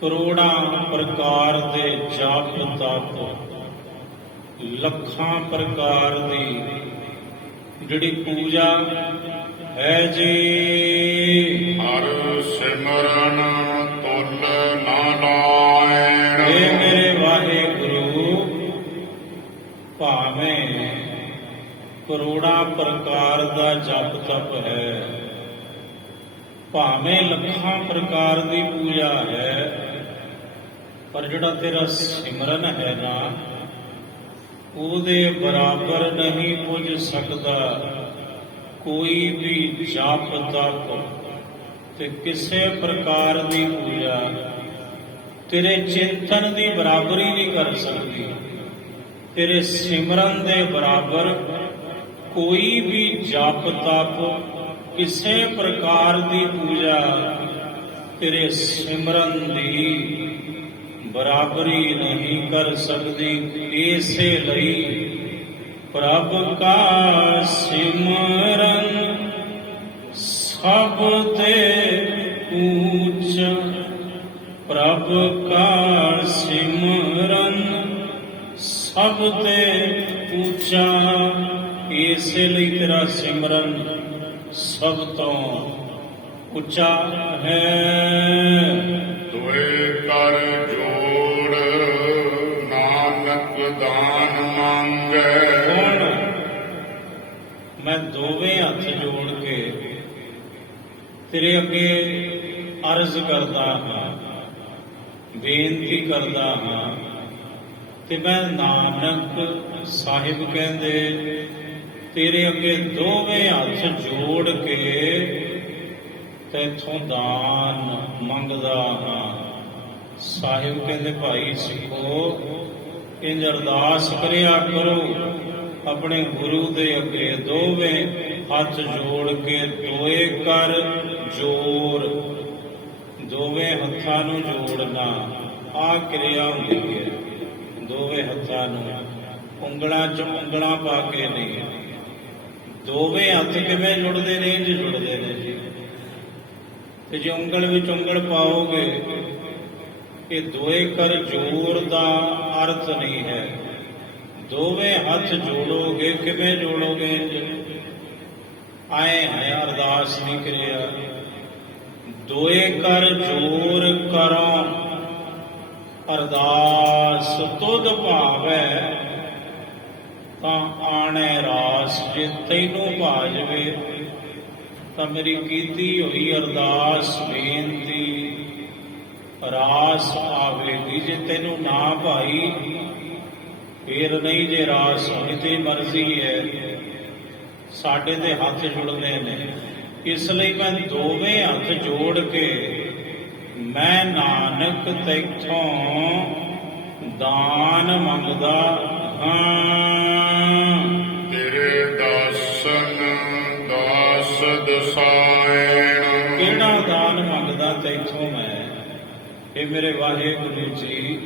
ਕਰੋੜਾਂ ਪ੍ਰਕਾਰ ਦੇ ਜਪ ਤਪ, ਲੱਖਾਂ ਪ੍ਰਕਾਰ ਦੀ ਜਿਹੜੀ ਪੂਜਾ ਹੈ ਜੀ। ਹਰ ਸਿਮਰਨ ਤੁਲ ਨਾ ਲਾਇਣ। ਇਹ ਮੇਰੇ ਵਾਹਿਗੁਰੂ ਭਾਵੇਂ ਕਰੋੜਾਂ ਪ੍ਰਕਾਰ ਦਾ ਜਪ ਤਪ ਹੈ, ਭਾਵੇਂ ਲੱਖਾਂ ਪ੍ਰਕਾਰ ਦੀ ਪੂਜਾ ਹੈ, ਪਰ ਜਿਹੜਾ ਤੇਰਾ ਸਿਮਰਨ ਹੈ ਨਾ, ਉਹਦੇ ਬਰਾਬਰ ਨਹੀਂ ਪੁੱਜ ਸਕਦਾ ਕੋਈ ਵੀ ਜਪ ਤਪ ਤੇ ਕਿਸੇ ਪ੍ਰਕਾਰ ਦੀ ਪੂਜਾ ਤੇਰੇ ਚਿੰਤਨ ਦੀ ਬਰਾਬਰੀ ਨਹੀਂ ਕਰ ਸਕਦੀ। ਤੇਰੇ ਸਿਮਰਨ ਦੇ ਬਰਾਬਰ ਕੋਈ ਵੀ ਜਪ ਤਪ ਕਿਸੇ ਪ੍ਰਕਾਰ ਦੀ ਪੂਜਾ ਤੇਰੇ ਸਿਮਰਨ ਦੀ ਬਰਾਬਰੀ ਨਹੀਂ ਕਰ ਸਕਦੀ। ਇਸੇ ਲਈ ਪ੍ਰਭ ਕਾ ਸਿਮਰਨ ਸਭ ਤੇ ਉੱਚਾ, ਪ੍ਰਭ ਕਾ ਸਿਮਰਨ ਸਭ ਤੇ ਉੱਚਾ। ਇਸੇ ਲਈ ਤੇਰਾ ਸਿਮਰਨ ਸਭ ਤੋਂ ਉੱਚਾ ਹੈ। ਦੁਇ ਕਰ ਜੋੜ ਨਾਨਕ ਦਾਨ ਮੰਗੈ। ਹੁਣ ਮੈਂ ਦੋਵੇਂ ਹੱਥ ਜੋੜ ਕੇ ਤੇਰੇ ਅੱਗੇ ਅਰਜ਼ ਕਰਦਾ ਹਾਂ, ਬੇਨਤੀ ਕਰਦਾ ਹਾਂ, ਤੇ ਮੈਂ ਨਾਨਕ ਸਾਹਿਬ ਕਹਿੰਦੇ ਤੇਰੇ ਅੱਗੇ ਦੋਵੇਂ ਹੱਥ ਜੋੜ ਕੇ ਤੈਥੋਂ ਦਾਨ ਮੰਗਦਾ ਹਾਂ। ਸਾਹਿਬ ਕਹਿੰਦੇ ਭਾਈ ਸਿੱਖੋ, ਇੰਝ ਅਰਦਾਸ ਕਰਿਆ ਕਰੋ ਆਪਣੇ ਗੁਰੂ ਦੇ ਅੱਗੇ ਦੋਵੇਂ ਹੱਥ ਜੋੜ ਕੇ। ਦੋਏ ਕਰ ਜੋਰ, ਦੋਵੇਂ ਹੱਥਾਂ ਨੂੰ ਜੋੜਨਾ ਆ ਕਿਰਿਆ ਹੁੰਦੀ ਹੈ। ਦੋਵੇਂ ਹੱਥਾਂ ਨੂੰ ਉਂਗਲਾਂ 'ਚ ਉਂਗਲਾਂ ਪਾ ਕੇ ਨਹੀਂ। ਦੋਵੇਂ ਹੱਥ ਕਿਵੇਂ ਜੁੜਦੇ ਨੇ? ਇੰਝ ਜੁੜਦੇ ਨੇ ਜੀ। ਤੇ ਜੇ ਉਂਗਲ ਵਿੱਚ ਉਂਗਲ ਪਾਓਗੇ, ਇਹ ਦੋਏ ਕਰ ਜੋਰ ਦਾ ਅਰਥ ਨਹੀਂ ਹੈ। ਦੋਵੇਂ ਹੱਥ ਜੋੜੋਗੇ, ਕਿਵੇਂ ਜੋੜੋਗੇ? ਆਏ ਹੈ ਅਰਦਾਸ ਨਹੀਂ ਕਰਿਆ। ਦੋਏ ਕਰ ਜੋਰ ਕਰੋ ਅਰਦਾਸ ਤੁਧ ਭਾਵੈ, ਤਾਂ ਆਣੇ ਰਾਸ। ਜੇ ਤੈਨੂੰ ਭਾ ਜਾਵੇ ਤਾਂ ਮੇਰੀ ਕੀਤੀ ਹੋਈ ਅਰਦਾਸ ਬੇਨਤੀ ਰਾਸ ਆਵੇਗੀ। ਜੇ ਤੈਨੂੰ ਨਾ ਭਾਈ ਫੇਰ ਨਹੀਂ। ਜੇ ਰਾਸ ਹੋਣੀ ਤੇ ਮਰਜ਼ੀ ਹੈ। ਸਾਡੇ ਤੇ ਹੱਥ ਜੁੜਦੇ ਨੇ, ਇਸ ਲਈ ਮੈਂ ਦੋਵੇਂ ਹੱਥ ਜੋੜ ਕੇ ਮੈਂ ਨਾਨਕ ਤੈਥੋਂ ਦਾਨ ਮੰਗਦਾ ਹਾਂ। ਤੇਰੇ ਦਾਸਨ ਦਾਸ ਦਸਾਇਣ। ਕਿਹੜਾ ਦਾਨ ਮੰਗਦਾ ਤੈਥੋਂ ਮੈਂ? ਇਹ ਮੇਰੇ ਵਾਹਿਗੁਰੂ ਜੀ,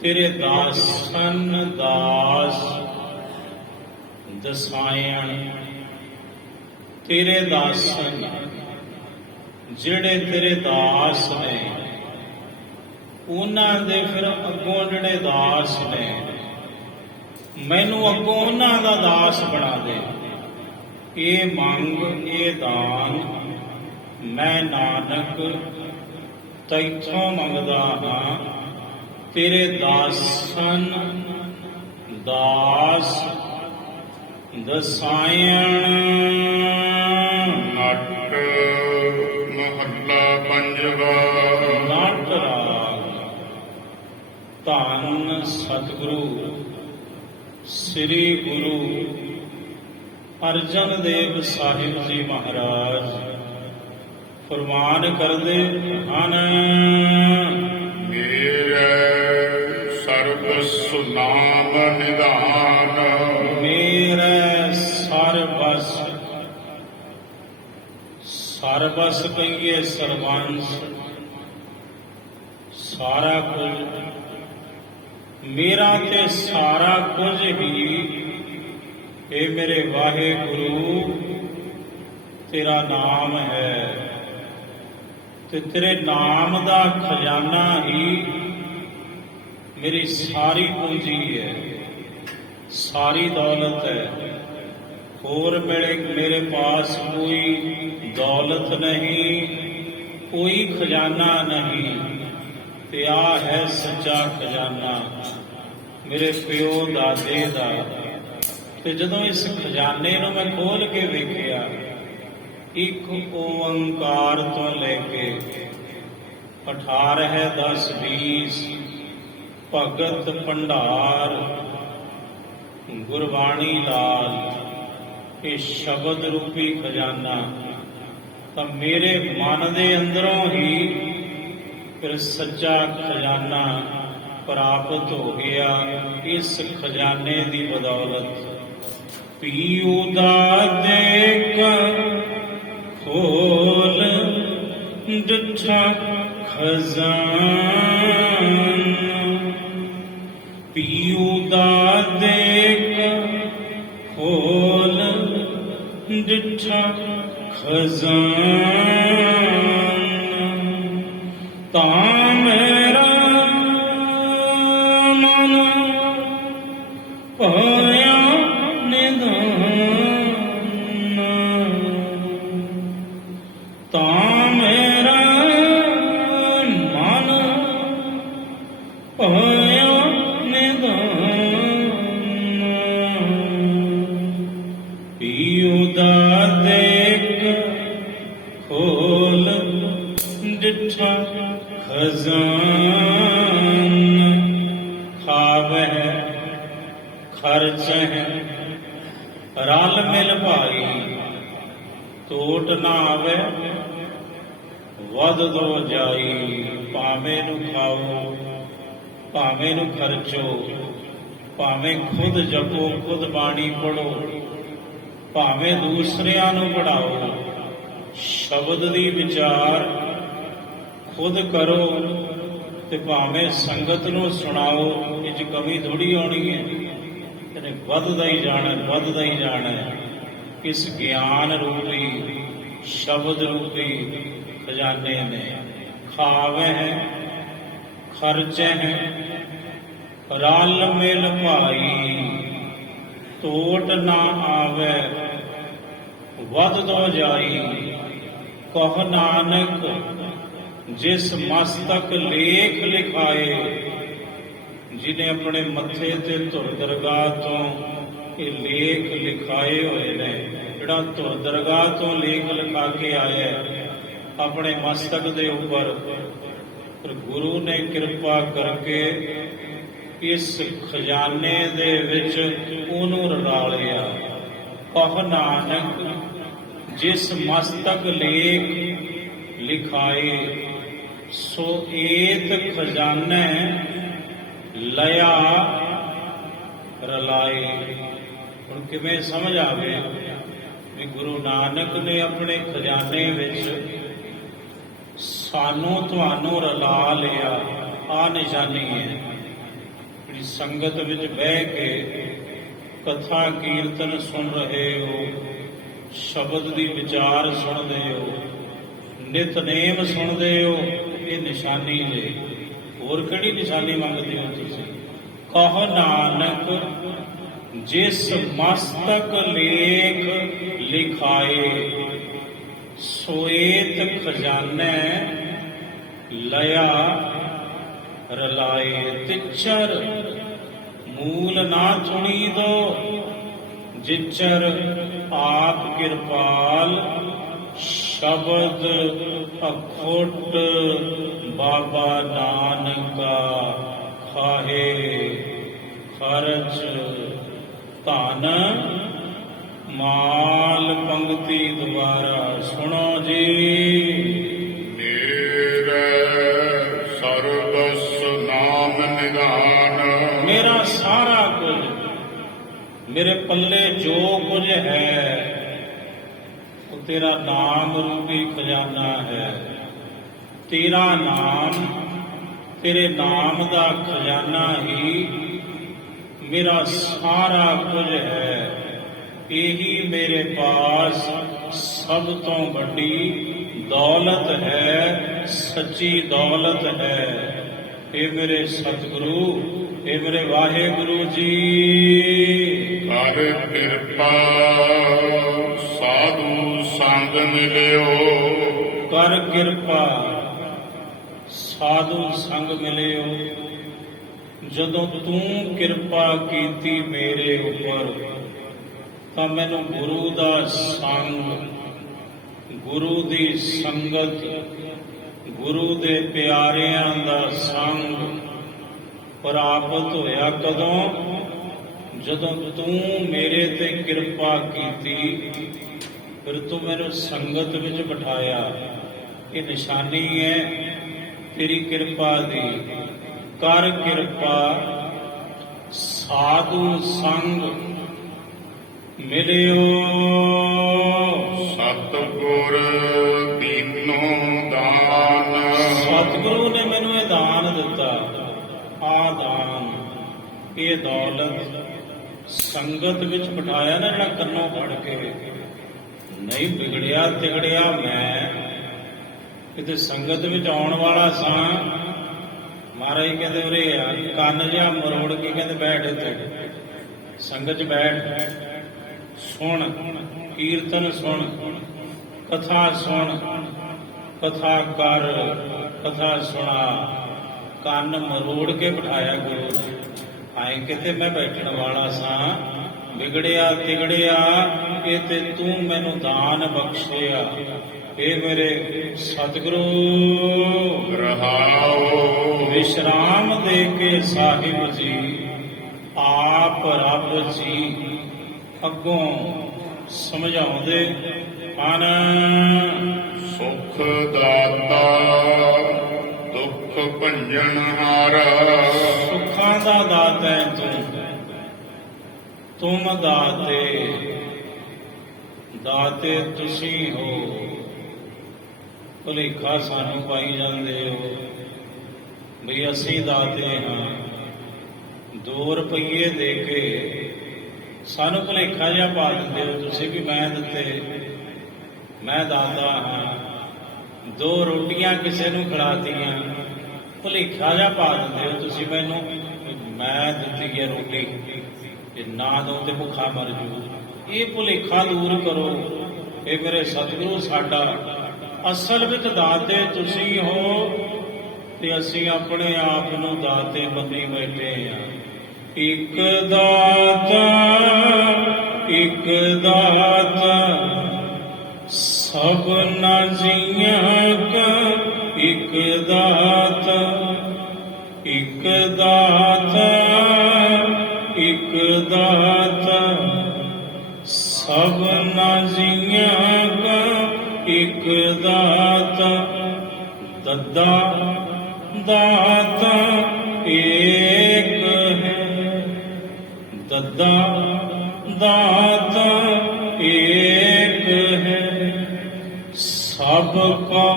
ਤੇਰੇ ਦਾਸਨ ਦਾਸ ਦਸਾਇਣ। ਤੇਰੇ ਦਾਸਨ ਜਿਹੜੇ ਤੇਰੇ ਦਾਸ ਨੇ, ਉਹਨਾਂ ਦੇ ਫਿਰ ਅੱਗੋਂ ਜਿਹੜੇ ਦਾਸ ਨੇ, ਮੈਨੂੰ ਅੱਗੋਂ ਉਹਨਾਂ ਦਾ ਦਾਸ ਬਣਾ ਦੇ। ਇਹ ਮੰਗ, ਇਹ ਦਾਨ ਮੈਂ ਨਾਨਕ ਤੈਥੋਂ ਮੰਗਦਾ ਹਾਂ। ਤੇਰੇ ਦਾਸਨ ਦਾਸ ਦਸਾਇਣ। ਨਟ ਮਹੱਲਾ ਪੰਜਵਾ। ਨਾਟ ਰਾਗ। ਧੰਨ ਸਤਿਗੁਰੂ ਸ੍ਰੀ ਗੁਰੂ ਅਰਜਨ ਦੇਵ ਸਾਹਿਬ ਜੀ ਮਹਾਰਾਜ ਫਰਮਾਨ ਕਰਦੇ ਹਨ। ਮੇਰੇ ਸਰਬ ਸੁਧ ਨਾਮ ਨਿਧਾਨ। ਮੇਰੇ ਸਰਬਸ, ਸਰਬਸ ਕਹੀਏ ਸਰਬੰਸ, ਸਾਰਾ ਕੁਝ ਮੇਰਾ ਤੇ ਸਾਰਾ ਕੁਝ ਹੀ ਇਹ ਮੇਰੇ ਵਾਹਿਗੁਰੂ ਤੇਰਾ ਨਾਮ ਹੈ, ਤੇ ਤੇਰੇ ਨਾਮ ਦਾ ਖਜ਼ਾਨਾ ਹੀ ਮੇਰੀ ਸਾਰੀ ਪੂੰਜੀ ਹੈ, ਸਾਰੀ ਦੌਲਤ ਹੈ। ਹੋਰ ਮੇਰੇ ਪਾਸ ਕੋਈ ਦੌਲਤ ਨਹੀਂ, ਕੋਈ ਖਜ਼ਾਨਾ ਨਹੀਂ, ਤੇ ਆ ਹੈ ਸੱਚਾ ਖਜ਼ਾਨਾ ਮੇਰੇ ਪਿਓ ਦਾਦੇ ਦਾ। ਤੇ ਜਦੋਂ ਇਸ ਖਜ਼ਾਨੇ ਨੂੰ ਮੈਂ ਖੋਲ ਕੇ ਵੇਖਿਆ, ਇੱਕ ਓੰਕਾਰ ਤੋਂ ਲੈ ਕੇ 18 10 20 ਭਗਤ ਭੰਡਾਰ ਗੁਰਬਾਣੀ ਲਾਲ, ਇਹ ਸ਼ਬਦ ਰੂਪੀ ਖਜ਼ਾਨਾ ਤਾਂ ਮੇਰੇ ਮਨ ਦੇ ਅੰਦਰੋਂ ਹੀ ਫਿਰ ਸੱਚਾ ਖਜ਼ਾਨਾ ਪ੍ਰਾਪਤ ਹੋ ਗਿਆ। ਇਸ ਖਜ਼ਾਨੇ ਦੀ ਬਦੌਲਤ ਪੀਊ ਦਾ ਦੇਖ ਖੋਲ ਡਿਠਾ ਖਜ਼ਾਨਾ, ਪੀਊ ਦਾ ਦੇਖ ਖੋਲ ਡਿਠਾ ਖਜ਼ਾਨਾ, ਤਾਂ ਮੇਰਾ ਮਨ ਪਾਇਆ ਨਿਧਾਨ, ਤਾਂ ਮੇਰਾ ਮਨ ਪਾਇਆ ਨਿਧਾਨ, ਪੀਊ ਦਾ ਦੇਖ ਖੋਲ ਡਿਠਾ ਖਜ਼ਾਨ, ਖਾਵਹਿ ਖਰਚਹਿ ਰਲ ਮਿਲ ਭਾਈ, ਟੋਟ ਨਾ ਆਵੇ ਵਧ ਦੋ ਜਾਈ। ਭਾਵੇਂ ਨੂੰ ਖਾਓ, ਭਾਵੇਂ ਨੂੰ ਖਰਚੋ, ਭਾਵੇਂ ਖੁਦ ਜਪੋ, ਖੁਦ ਬਾਣੀ ਪੜੋ, ਭਾਵੇਂ ਦੂਸਰਿਆਂ ਨੂੰ ਪੜਾਓ, ਸ਼ਬਦ ਦੀ ਵਿਚਾਰ ਖੁਦ ਕਰੋ, ਤੇ ਭਾਵੇਂ ਸੰਗਤ ਨੂੰ ਸੁਣਾਓ। ਇਹ 'ਚ ਕਮੀ ਥੋੜੀ ਆਉਣੀ ਹੈ, ਇਹਨੇ ਵੱਧਦਾ ਹੀ ਜਾਣਾ, ਵੱਧਦਾ ਹੀ ਜਾਣਾ। ਇਸ ਗਿਆਨ ਰੂਪੀ ਸ਼ਬਦ ਰੂਪੀ ਖਜ਼ਾਨੇ ਨੇ ਖਾਵਹਿ ਖਰਚਹਿ ਰਲ ਮਿਲ ਭਾਈ, ਟੋਟ ਨਾ ਆਵੇ ਵਧ ਦੋ ਜਾਈ। ਕਹ ਨਾਨਕ ਜਿਸ ਮਸਤਕ ਲੇਖ ਲਿਖਾਏ, ਜਿਹਨੇ ਆਪਣੇ ਮੱਥੇ ਤੇ ਧੁਰ ਦਰਗਾਹ ਤੋਂ ਇਹ ਲੇਖ ਲਿਖਾਏ ਹੋਏ ਨੇ। ਜਿਹੜਾ ਧੁਰ ਦਰਗਾਹ ਤੋਂ ਲੇਖ ਲਿਖਾ ਕੇ ਆਇਆ ਆਪਣੇ ਮਸਤਕ ਦੇ ਉੱਪਰ, ਪਰ ਗੁਰੂ ਨੇ ਕਿਰਪਾ ਕਰਕੇ ਇਸ ਖਜ਼ਾਨੇ ਦੇ ਵਿੱਚ ਉਹਨੂੰ ਰਲਾ ਲਿਆ। ਕਹ ਨਾਨਕ ਜਿਸ ਮਸਤਕ ਲੇਖ ਲਿਖਾਏ, ਸੋ ਏਤ ਖਜ਼ਾਨੇ ਲਿਆ ਰਲਾਏ। ਹੁਣ ਕਿਵੇਂ ਸਮਝ ਆਵੇ ਵੀ ਗੁਰੂ ਨਾਨਕ ਨੇ ਆਪਣੇ ਖਜ਼ਾਨੇ ਵਿੱਚ ਸਾਨੂੰ ਤੁਹਾਨੂੰ ਰਲਾ ਲਿਆ। ਆ ਨਿਸ਼ਾਨੀ ਹੈ ਜਿਹੜੀ ਸੰਗਤ ਵਿੱਚ ਬਹਿ ਕੇ ਕਥਾ ਕੀਰਤਨ ਸੁਣ ਰਹੇ ਹੋ, ਸ਼ਬਦ ਦੀ ਵਿਚਾਰ ਸੁਣਦੇ ਹੋ, ਨਿਤਨੇਮ ਸੁਣਦੇ ਹੋ, ਇਹ ਨਿਸ਼ਾਨੀ ਜੇ। ਹੋਰ ਕਿਹੜੀ ਨਿਸ਼ਾਨੀ ਮੰਗਦੇ ਹੋ ਤੁਸੀਂ? ਕਹ ਨਾਨਕ ਜਿਸ ਮਸਤਕ ਲੇਖ ਲਿਖਾਏ, ਸੋਏਤ ਖਜ਼ਾਨੇ ਲਿਆ ਰਲਾਏ। ਤਿਚਰ ਮੂਲ ਨਾ ਚੁਣੀ ਦੋ, ਜਿਚਰ ਆਪ ਕਿਰਪਾਲ। ਸ਼ਬਦ ਅਖੋਟ ਬਾਬਾ ਨਾਨਕਾ, ਖਾਹੇ ਖਰਚ ਧਨ ਮਾਲ। ਪੰਕਤੀ ਦੁਬਾਰਾ ਸੁਣੋ ਜੀ। ਮੇਰੇ ਸਰਬਸ ਨਾਮ ਨਿਧਾਨ। ਮੇਰਾ ਮੇਰੇ ਪੱਲੇ ਜੋ ਕੁਝ ਹੈ ਉਹ ਤੇਰਾ ਨਾਮ ਰੂਪੀ ਖਜ਼ਾਨਾ ਹੈ। ਤੇਰਾ ਨਾਮ, ਤੇਰੇ ਨਾਮ ਦਾ ਖਜ਼ਾਨਾ ਹੀ ਮੇਰਾ ਸਾਰਾ ਕੁਝ ਹੈ। ਇਹੀ ਮੇਰੇ ਪਾਸ ਸਭ ਤੋਂ ਵੱਡੀ ਦੌਲਤ ਹੈ, ਸੱਚੀ ਦੌਲਤ ਹੈ। ਇਹ ਮੇਰੇ ਸਤਿਗੁਰੂ, ਇਹ ਮੇਰੇ ਵਾਹਿਗੁਰੂ ਜੀ। ਕਰ ਕਿਰਪਾ ਸਾਧੂ ਸੰਗ ਮਿਲਿਓ। ਕਰ ਕਿਰਪਾ ਸਾਧੂ ਸੰਗ ਮਿਲਿਓ। ਜਦੋਂ ਤੂੰ ਕਿਰਪਾ ਕੀਤੀ ਮੇਰੇ ਉੱਪਰ ਤਾਂ ਮੈਨੂੰ ਗੁਰੂ ਦਾ ਸੰਗ, ਗੁਰੂ ਦੀ ਸੰਗਤ, ਗੁਰੂ ਦੇ ਪਿਆਰਿਆਂ ਦਾ ਸੰਗ ਪ੍ਰਾਪਤ ਹੋਇਆ। ਕਦੋਂ? ਜਦੋਂ ਤੂੰ ਮੇਰੇ ਤੇ ਕਿਰਪਾ ਕੀਤੀ, ਫਿਰ ਤੂੰ ਮੈਨੂੰ ਸੰਗਤ ਵਿੱਚ ਬਿਠਾਇਆ। ਇਹ ਨਿਸ਼ਾਨੀ ਹੈ ਤੇਰੀ ਕਿਰਪਾ ਦੀ। ਕਰ ਕਿਰਪਾ ਸਾਧੂ ਸੰਗ ਮਿਲਿਓ। ਸਤਿਗੁਰ ਦੀਨੋ ਦਾਨ। ਸਤਿਗੁਰੂ ਨੇ ਮੈਨੂੰ ਇਹ ਦਾਨ ਦਿੱਤਾ। ਆ ਦਾਨ, ਇਹ ਦੌਲਤ ਸੰਗਤ ਵਿੱਚ ਬਿਠਾਇਆ ਨਾ, ਜਿਹੜਾ ਕੰਨੋਂ ਫੜ ਕੇ। ਨਹੀਂ ਵਿਗੜਿਆ ਤਿਗੜਿਆ ਮੈਂ, ਕਿਤੇ ਸੰਗਤ ਵਿੱਚ ਆਉਣ ਵਾਲਾ ਸਾਂ। ਮਹਾਰਾਜ ਕਹਿੰਦੇ ਉਰੇ ਆ, ਕੰਨ ਜਿਹਾ ਮਰੋੜ ਕੇ ਕਹਿੰਦੇ ਬੈਠ ਇੱਥੇ, ਸੰਗਤ 'ਚ ਬੈਠ, ਸੁਣ ਕੀਰਤਨ, ਸੁਣ ਕਥਾ, ਸੁਣ ਕਥਾ ਕਰ, ਕਥਾ ਸੁਣਾ। ਕੰਨ ਮਰੋੜ ਕੇ ਬਿਠਾਇਆ ਗੁਰੂ ਨੇ। ਆਏ ਕਿਤੇ ਮੈਂ ਬੈਠਣ ਵਾਲਾ ਸਾਂ, ਵਿਗੜਿਆ ਤਿਗੜਿਆ ਇਹ ਤੇ ਤੂੰ ਮੈਨੂੰ ਦਾਨ ਬਖਸ਼ਿਆ। ਇਹ ਮੇਰੇ ਸਤਿਗੁਰੂ ਰਹਾਓ। ਵਿਸ਼ਰਾਮ ਦੇ ਕੇ ਸਾਹਿਬ ਜੀ, ਆਪ ਰੱਬ ਜੀ ਅੱਗੋਂ ਸਮਝਾਉਂਦੇ ਹਨ। ਸੁਖ ਦਾਤਾ ਦੁੱਖ ਭੰਜਨ ਹਾਰਾ। ਸੁੱਖਾਂ ਦਾ ਦਾਤਾ ਹੈ ਤੁਮ ਦਾਤੇ, ਦਾਤੇ ਤੁਸੀਂ ਹੋ। ਭੁਲੇਖਾ ਸਾਨੂੰ ਪਾਈ ਜਾਂਦੇ ਹੋ ਵੀ ਅਸੀਂ ਦਾਤੇ ਹਾਂ। 2 ਰੁਪਈਏ ਦੇ ਕੇ ਸਾਨੂੰ ਭੁਲੇਖਾ ਜਿਹਾ ਪਾ ਦਿੰਦੇ ਹੋ ਤੁਸੀਂ ਵੀ ਮੈਂ ਦਿੱਤੇ, ਮੈਂ ਦਾਤਾ ਹਾਂ। 2 ਰੋਟੀਆਂ ਕਿਸੇ ਨੂੰ ਖਿਲਾਤੀਆਂ, ਭੁਲੇਖਾ ਜਿਹਾ ਪਾ ਦਿੰਦੇ ਹੋ ਤੁਸੀਂ ਮੈਨੂੰ ਮੈਂ ਦਿੱਤੀ ਹੈ ਰੋਟੀ, ਜੇ ਨਾ ਦੋ ਤੇ ਭੁੱਖਾ ਮਰ ਜੂ। ਇਹ ਭੁਲੇਖਾ ਦੂਰ ਕਰੋ। ਇਹ ਮੇਰੇ ਸਤਿਗੁਰੂ, ਸਾਡਾ ਅਸਲ ਵਿੱਚ ਦਾਤੇ ਤੁਸੀਂ ਹੋ ਤੇ ਅਸੀਂ ਆਪਣੇ ਆਪ ਨੂੰ ਦਾਤੇ ਮੰਨੀ ਬੈਠੇ ਹਾਂ। ਇੱਕ ਦਾਤਾ, ਇੱਕ ਦਾਤਾ ਸਭਨਾ ਜੀਆਂ ਕਾ। ਇੱਕ ਦਾਤਾ, ਇੱਕ ਦਾਤਾ, ਇੱਕ ਦਾਤਾ ਸਭਨਾ ਜੀਆਂ ਕਾ। ਇੱਕ ਦਾਤਾ, ਦੱਦਾ ਦਾਤਾ ਏਕ ਹੈ। ਦੱਦਾ ਦਾਤਾ ਏਕ ਹੈ। ਸਭ ਕਾ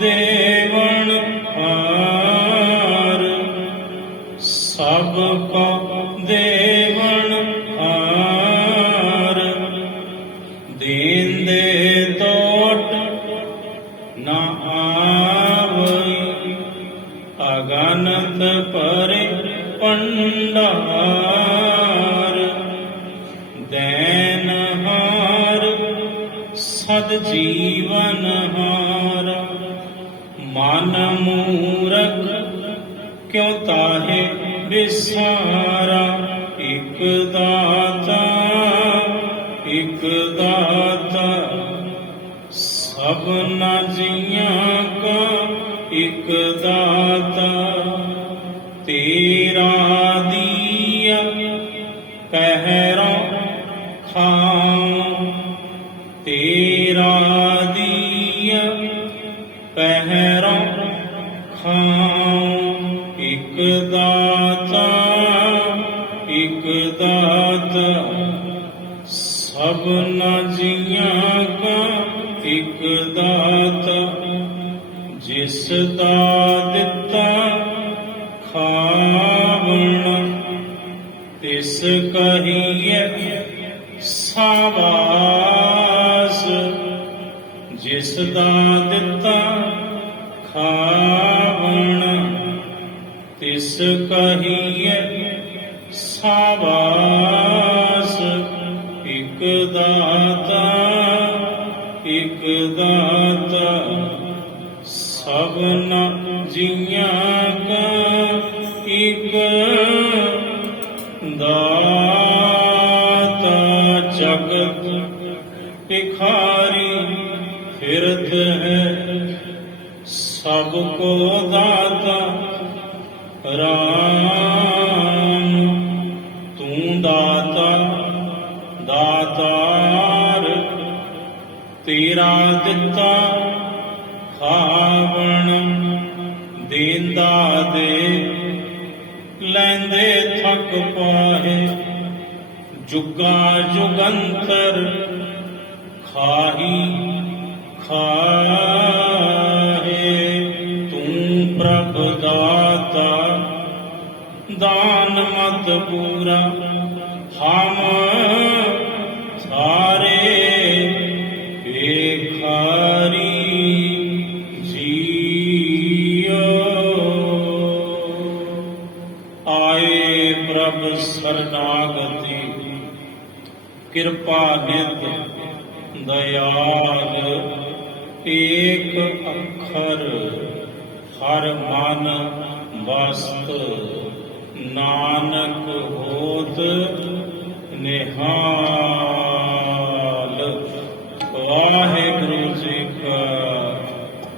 ਦੇਵਨ ਹਾਰ। ਸਭ ਕਾ ਦੇਵਨ ਹਾਰ। ਦੀਨ ਦੇ ਟੋਟ ਨਾ ਆਵਈ। ਅਗਨਤ ਪਰੇ ਪੰਡਾਰ। ਦੈਨ ਹਾਰ ਸਦ ਜੀਵਨ ਹਾਰ। ਮਨ ਮੂਰਖ ਕਿਉ ਤਾਹੇ ਵਿਸਾਰਾ। ਇੱਕ ਦਾਤਾ, ਇੱਕ ਦਾਤਾ ਸਭਨਾ ਜੀਆਂ ਕਾ। ਇੱਕ ਦਾਤਾ ਤੇਰਾ ਦੀਆ ਪਹਿਰੋਂ ਖਾਉ। ਤੇਰਾ ਦੀਆ ਪਹਿਰੋਂ ਖਾਉ। ਇੱਕ ਦਾਤਾ, ਇੱਕ ਦਾਤਾ ਸਭਨਾ ਜੀਆਂ ਕਾ ਇਕ ਦਾਤਾ, ਜਿਸ ਦਾ ਦਿੱਤਾ ਖਾਵਣ, ਤਿਸ ਕਹੀਏ ਸਾਬਾਸ। ਜਿਸ ਦਾ ਦਿੱਤਾ ਖਾਵਣ, ਤਿਸ ਕਹੀਏ ਸਾਬਾਸ। ਇਕ ਦਾਤਾ, ਇਕ ਦਾਤਾ, ਸਭਨਾ ਜੀਆਂ ਕਾ ਇਕ ਦਾਤਾ। ਜਗਤ ਭਿਖਾਰੀ ਫਿਰਤ ਹੈ, ਸਭ ਕੋ ਦਾਤਾ ਰਾਮ। ਤੂੰ ਦਾਤਾ ਦਾਤਾਰ, ਤੇਰਾ ਦਿੱਤਾ ਖਾਵਣ। ਦੇਂਦਾ ਦੇ ਲੈਂਦੇ ਥੱਕ ਪਾਏ, ਜੁਗਾ ਜੁਗੰਤਰ ਖਾਹੀ ਖਾਹੇ। ਤੂੰ ਪ੍ਰਭ ਦਾਤਾ ਦਾਨ ਮਤ ਪੂਰਾ, ਹਮ ਸਾਰੇ ਭਿਖਾਰੀ ਜੀਓ। ਆਏ ਪ੍ਰਭ ਸਰਨਾਗਤੀ, ਕਿਰਪਾ ਨਿਤ ਦਇਆਲ। ਏਕ ਅੱਖਰ ਹਰ ਮਨ ਵਸਤ, ਨਾਨਕ ਹੋਤ ਨਿਹਾਲ। ਵਾਹਿਗੁਰੂ ਜੀ ਕਾ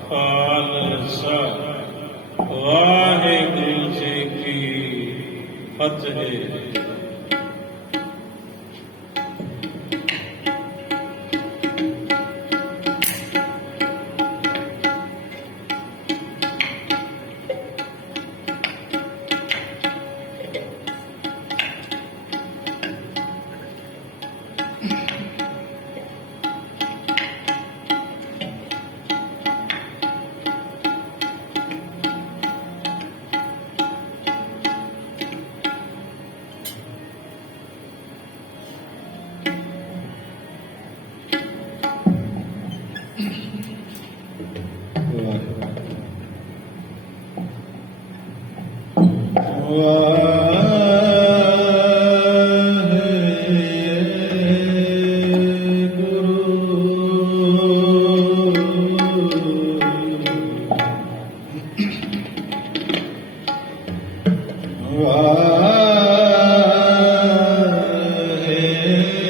ਖਾਲਸਾ, ਵਾਹਿਗੁਰੂ ਜੀ ਕੀ ਫਤਿਹ। ਵਾਹਿਗੁਰੂ